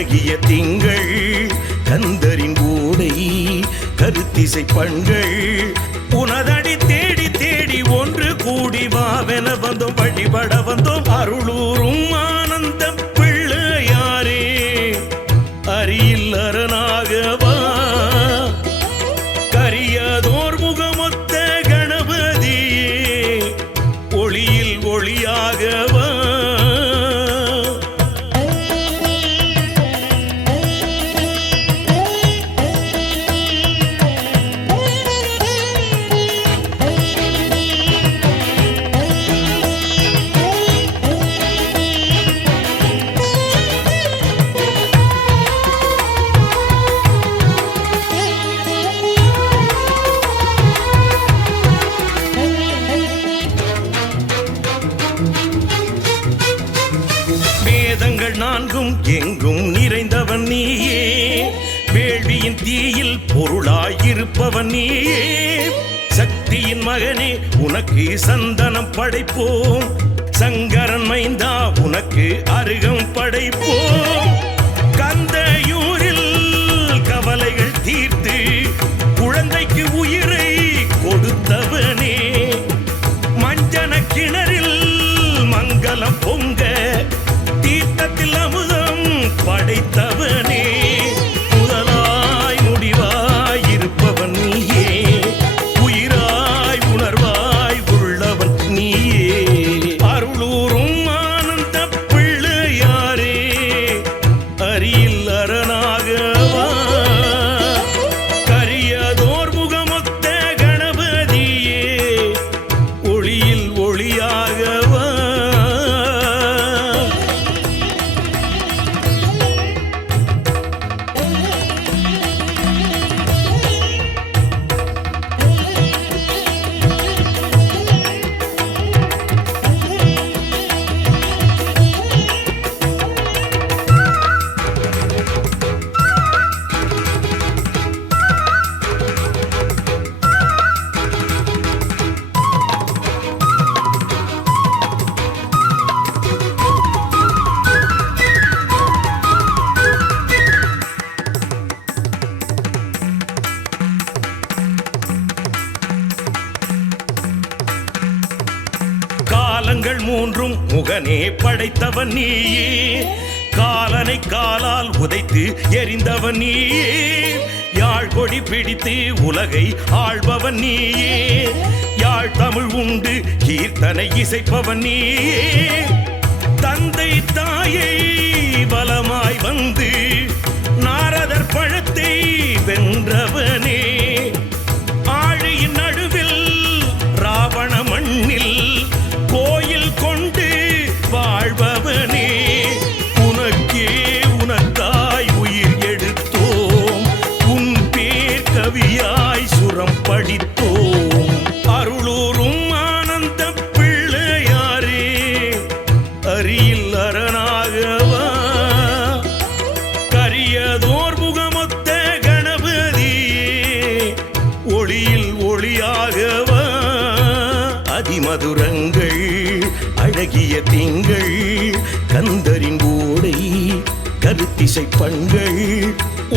அழகிய திங்கள் கந்தரின் ஊடை கருத்திசை பண்கள் உனதடி தேடி தேடி ஒன்று கூடி வாவென வந்தோம் வழிபட வந்தோம் அருளூரும் ஆனந்த பிள்ளையாரே அரியில் அரணாகவா கரியதோர் முகமொத்த கணபதியே ஒளியில் ஒளியாகவா நான்கும் எங்கும் நிறைந்தவன் நீயே வேள்வியின் தீயில் பொருளாயிருப்பவன் நீயே சக்தியின் மகனே உனக்கு சந்தனம் படைப்போம் சங்கரன் மைந்தா உனக்கு அருகம் படைப்போம் கந்தையூரில் கவலைகள் தீர்த்து குழந்தைக்கு உயிரை கொடுத்தவனே மஞ்சன கிணறில் மங்களம் பொங்க தீர்த்தத்தில் அமுதம் படைத்தவனே முதலாய் முடிவாய் இருப்பவன் நீயே உயிராய் உணர்வாய் உள்ளவன் நீயே அருளூரும் ஆனந்த பிள்ளையாரே அரியில் அரணாகவா கரியதோர் முகமொத்த கணபதியே ஒளியில் ஒளியாகவா காலங்கள் மூன்றும் முகனே படைத்தவன் நீயே காலனை காலால் உதைத்து எரிந்தவன் நீயே யாழ் கொடி பிடித்து உலகை ஆள்பவன் நீயே யாழ் தமிழ் உண்டு கீர்த்தனை இசைப்பவன் நீயே தந்தை தாயை பலமாய் வந்து நாரதர் பழத்தை வென்றவனே ஆழியின் நடுவில் ராவண மண்ணில் கோயில் கொண்டு வாழ்பவனே உனக்கே உனக்காய் உயிர் எடுத்தோம் உன் பேர் கவியாய் சுரம் படித்தோம் அருளூரும் ஆனந்த பிள்ளையாரே அரியில் அரணாகவா கரியதோர் முகமொத்த கணபதியே ஒளியில் ஒளியாகவா அதிமதுரங்கள் அழகிய திங்கள் கந்தரின் ஊடை கருத்திசை பண்கள்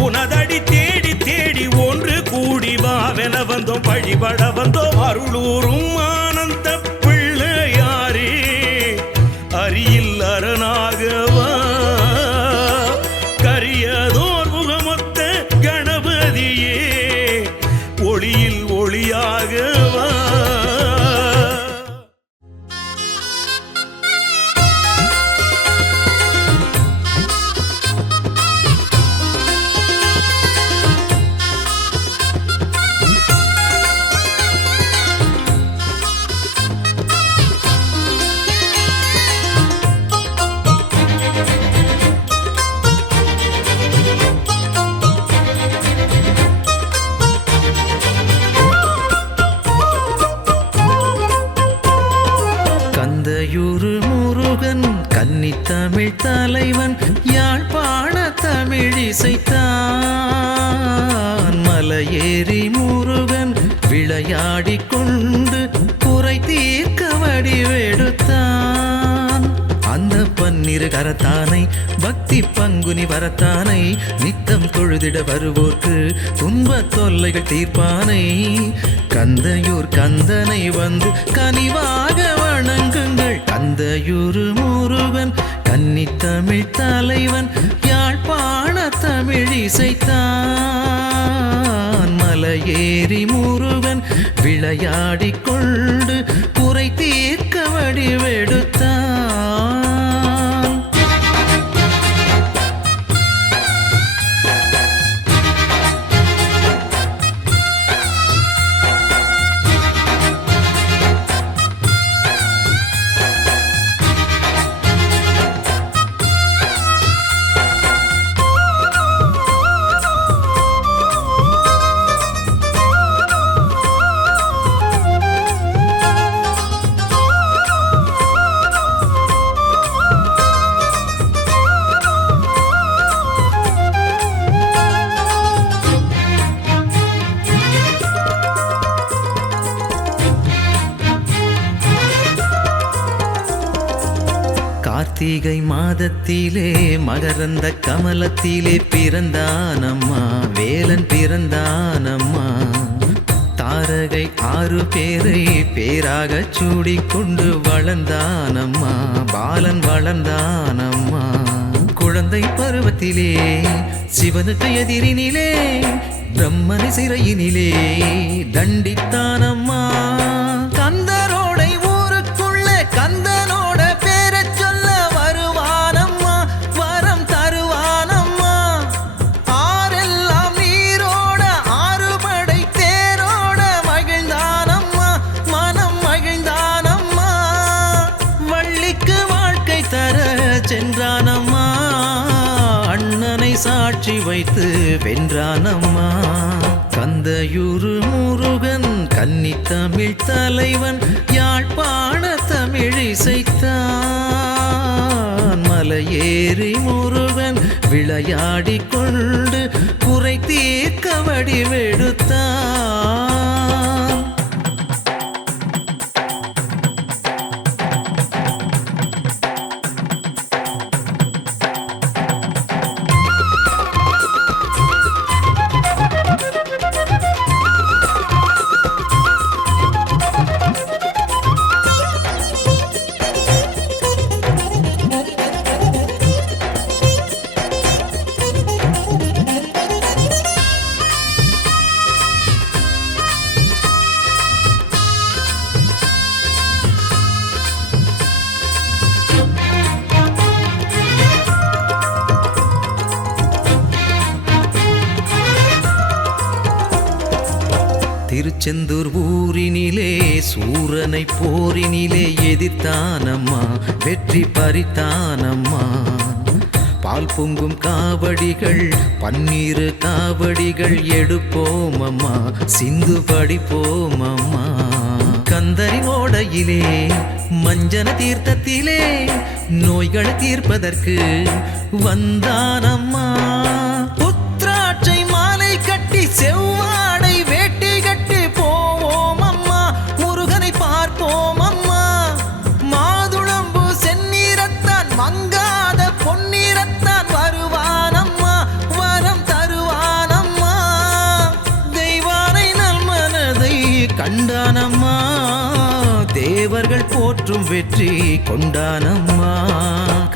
உனதடி தேடி தேடி ஒன்று கூடி வாவென வந்தோம் வழிபட வந்தோம் அருளூரும் ஆனந்த பிள்ளையாரே அரியில் அரணாகவா கரியதோர் முகமொத்த கணபதியே ஒளியில் ஒளியாகவா தமிழ் தலைவன் யாழ்ப்பாண தமிழ் இசைத்தான் மலையேறி முருகன் விளையாடிக் கொண்டு குறை தீர்க்க வடிவெடுத்தான் அந்த 12 பன்னிரு கரத்தானை பக்தி பங்குனி வரத்தானை நித்தம் தொழுதிட வருவோர்க்கு துன்ப தொல்லைகள் தீர்ப்பானை கந்தையூர் கந்தனை வந்து கனிவாக வணங்குங்கள் கந்தையூர் முருகன் கன்னித்தமிழ் தலைவன் யாழ்ப்பாண தமிழ் இசைத்தான் மலையேறி முருகன் விளையாடிக் கொண்டு குறை தீர்க்க வடிவெடுத்தான். கார்த்திகை மாதத்திலே மகரந்த கமலத்திலே பிறந்தானம்மா வேலன் பிறந்தானம்மா தாரகை 6 பேரை பேராக சூடிக்கொண்டு வளர்ந்தானம்மா பாலன் வளர்ந்தானம்மா குழந்தை பருவத்திலே சிவனுக்கு எதிரினிலே பிரம்மனை சிறையினிலே தண்டித்தானம்மா கந்தரோடை ஊருக்குள்ள கந்தனோட பேரச் சொல்ல வருவானம்மா வரம் தருவானம்மா ஆரெல்லாம் நீரோட 6 படை தேரோட மகிழ்ந்தானம்மா மனம் மகிழ்ந்தானம்மா வள்ளிக்கு வாழ்க்கை தர சென்றானம்மா அண்ணனை சாட்சி வைத்து வென்றானம்மா கந்தையூர் முருகன் கன்னித்தமிழ் தலைவன் யாழ்ப்பாண தமிழ் இசைத்தான் மலையேறி முருகன் விளையாடிக் கொண்டு குறை தீர்க்க வடிவெடுத்தான். திருச்செந்தூர் ஊரினிலே சூரனை போரினிலே எதிர்த்தானம்மா வெற்றி பறித்தானம்மா பால் பொங்கும் காவடிகள் 12 காவடிகள் எடுப்போமம்மா சிந்து படிப்போமம்மா கந்தரி ஓடையிலே மஞ்சன தீர்த்தத்திலே நோய்களை தீர்ப்பதற்கு வந்தானம்மா புத்ராட்சை மாலை கட்டி செவ்வாடை வேட்டி கட்டி போவோம் அம்மா முருகனை பார்ப்போம் அம்மா மாதுளம்பு செந்நீரத்தான் மங்காத பொன்னீரத்தான் வருவானம்மா வரம் தருவானம்மா தெய்வானை நல்மனதை கண்டானம்மா தேவர்கள் போற்றும் வெற்றி கொண்டானம்மா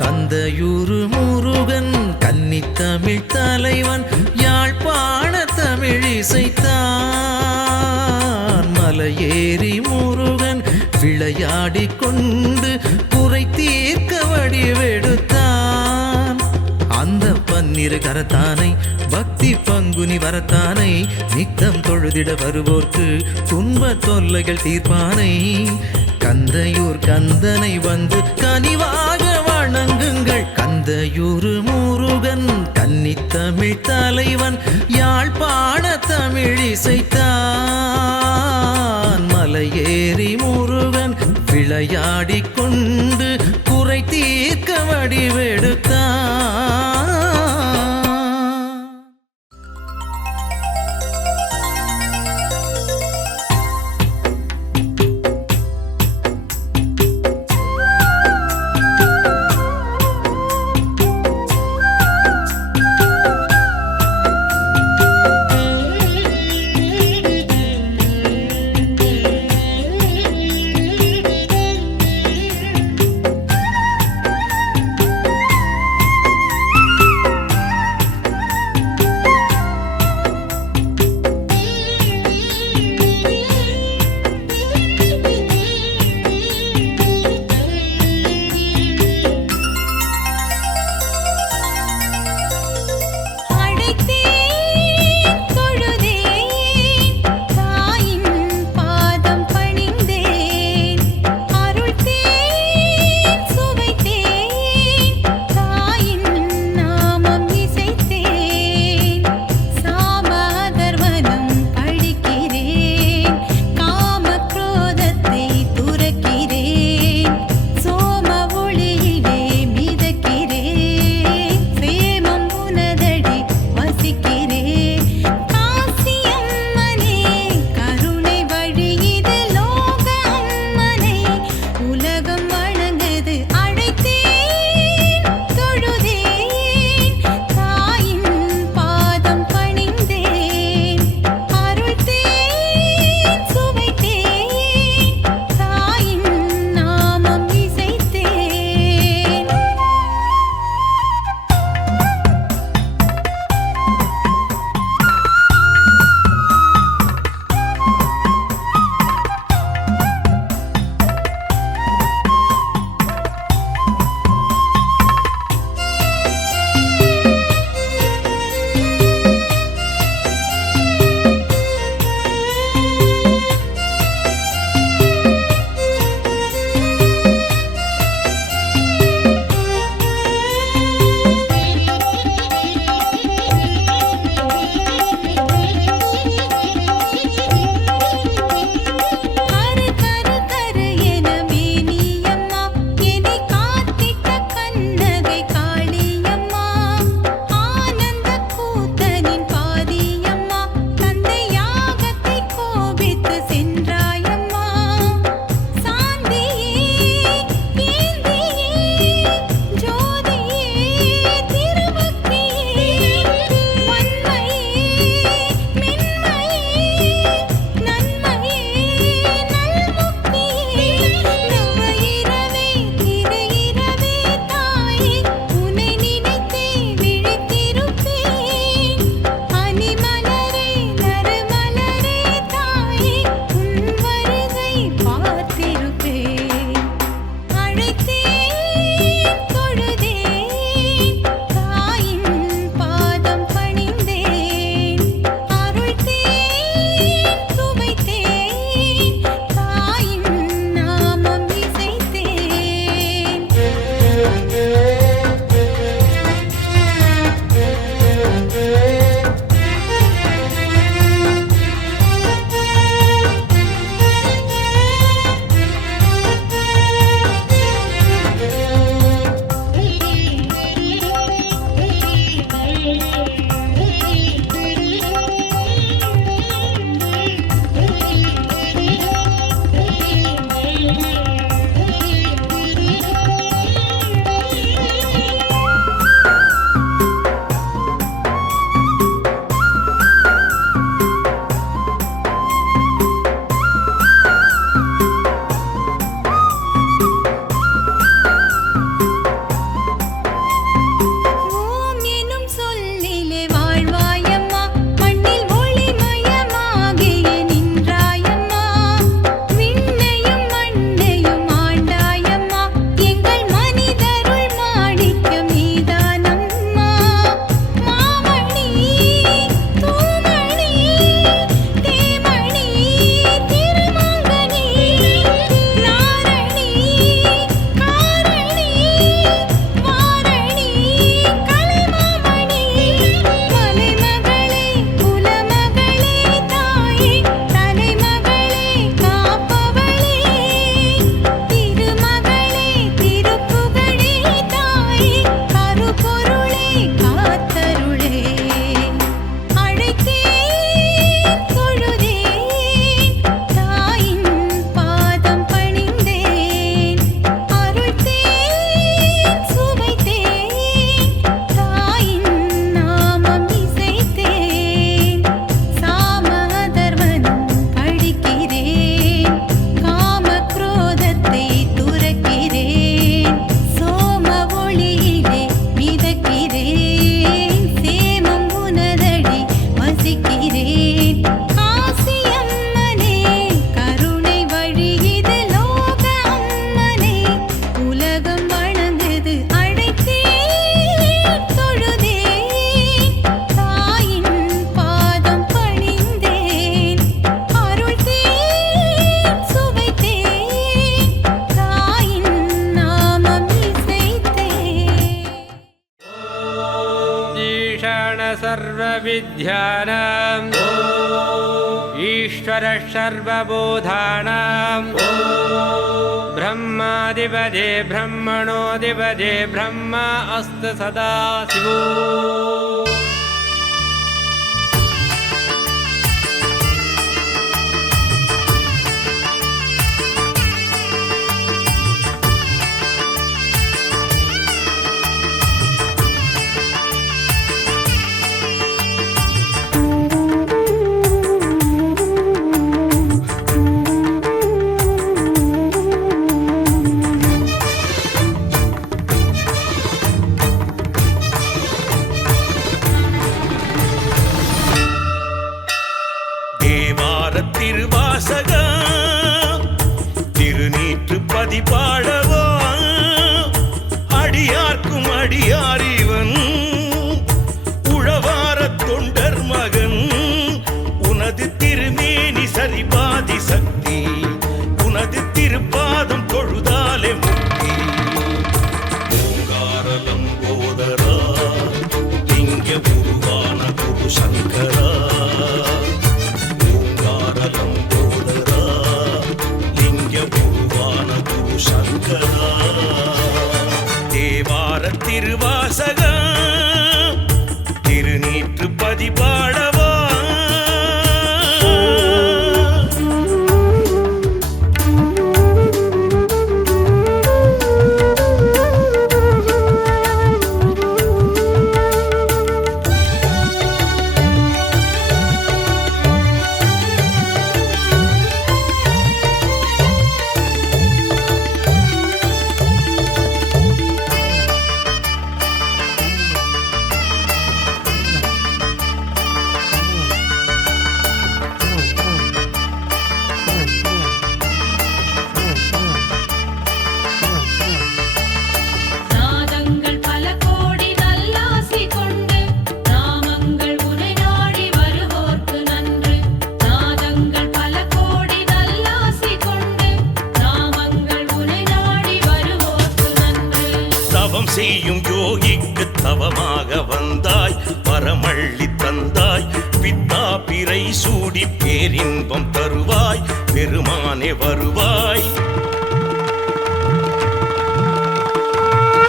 கந்தையூர் முருகன் கன்னித்தமிழ் தலைவன் யாழ்ப்பாண தமிழ் இசைத்தான் மலையேறி முருகன் விளையாடிக் கொண்டு குறை தீர்க்க வடிவெடுத்தான் அந்த 12 கரத்தானை பக்தி பங்குனி வரத்தானை நித்தம் தொழுதிட வருவோர்க்கு துன்ப தொல்லைகள் தீர்ப்பானை கந்தையூர் கந்தனை வந்து கனிவாக வணங்குங்கள் கந்தையூர் முருகன் கன்னித்தமிழ் தலைவன் யாழ்ப்பாண தமிழ் இசைத்தான் மலையேறி முருகன் விளையாடிக் கொண்டு குறை தீர்க்க வடிவெடுத்தான். ईशान सर्वविद्यानां ईश्वर सर्वबोधानां ब्रह्माधिपते ब्रह्मणोऽधिपते ब्रह्मा अस्तु सदा शिवो திருவாசகா திருநீற்று பதிபாடவா அடியார்க்கும் அடியாரிவன் உழவார தொண்டர் மகன் உனது திருமேனி சரிபாதி சக்தி உனது திருப்பாதம் தொழுதாலே முக்தி ஓங்காரலம் போதரா லிங்க உருவான குரு சங்கரா தேவார திருவாசகா திருநீற்று பதிபாடவா செய்யும் யோகிக்கு தவமாக வந்தாய் பரமள்ளி தந்தாய் பித்தா பிறை சூடி பேரின்பம் தருவாய் பெருமானே வருவாய்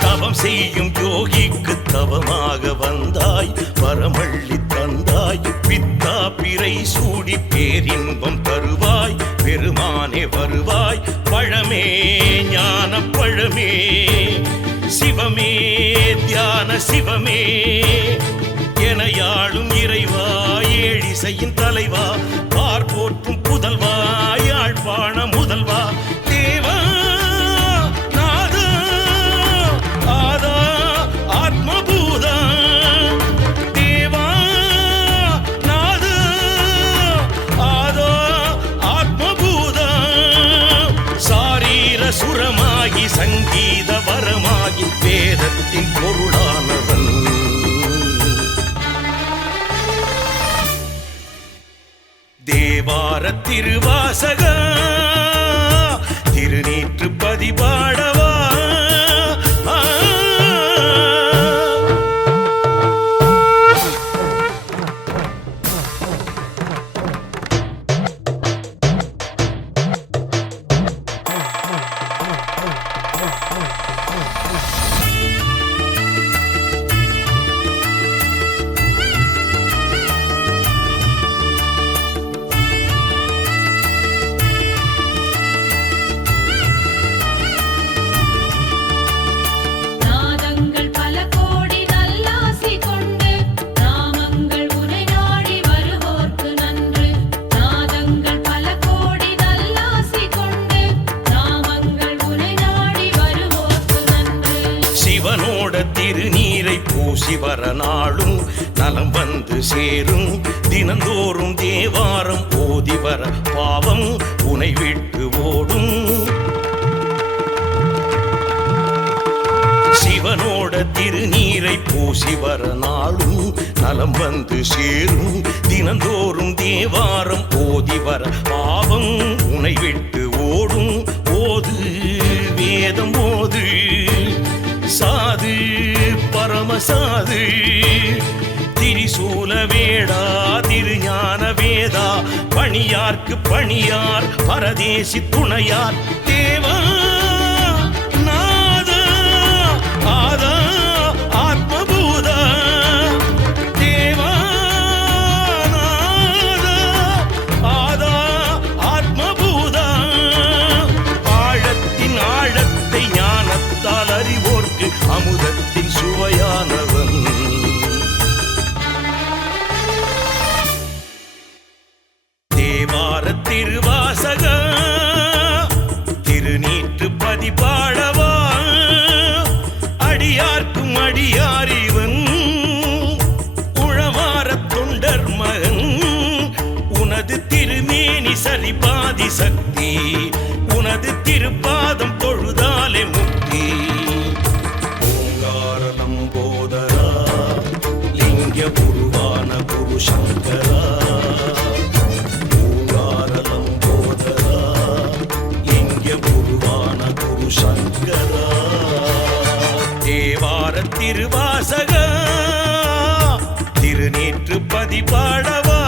தவம் செய்யும் யோகிக்கு தவமாக வந்தாய் பரமள்ளி தந்தாய் பித்தா பிறை சூடி பேரின்பம் தருவாய் பெருமானே வருவாய் பழமே ஞான பழமே சிவமே தியான சிவமே எனையாளும் இறைவா ஏழிசையின் தலைவா பார்ப்போற்றும் புதல்வா யாழ்ப்பாண முதல்வா தேவா நாதா ஆதா ஆத்மபூதா தேவா நாதா ஆதா ஆத்மபூதா சாரீர சுரமாகி சங்கீத வரமாகி வேதத்தின் பொருளானவன் தேவார திருவாசகா திருநீற்று பதிபாடவா திருநீரை பூசி வர நாளும் நலம் வந்து சேரும் தினந்தோறும் தேவாரம் ஓதி வர பாவம் உனை விட்டு ஓடும் சிவனோட திருநீரை பூசி வர நாளும் நலம் வந்து சேரும் தினந்தோறும் தேவாரம் ஓதி வர பாவம் உனை விட்டு ஓடும் ஓது வேதம் ஓது சாது பரமசாது அணியார்க்கு பணியார் பரதேசி துணையார் தேவா நாதா ஆதா ஆத்மபூதா தேவா நாதா ஆதா ஆத்மபூதா ஆழத்தின் ஆழத்தை ஞானத்தால் அறிவோர்க்கு அமுதத்தின் சுவையானவன் தேவார திருவாசக திருநீற்று பதிபாடவா அடியார்க்கும் அடியாரிவன் உழவார தொண்டர் மகன் உனது திருமேனி சரிபாதி சக்தி உனது திருப்பாதம் தொழுதாலே முக்தி ஓங்கார நம்போதரா லிங்க குருவான குரு சங்கரா சங்கரா தேவார திருவாசக திருநீற்று பதிபாடவா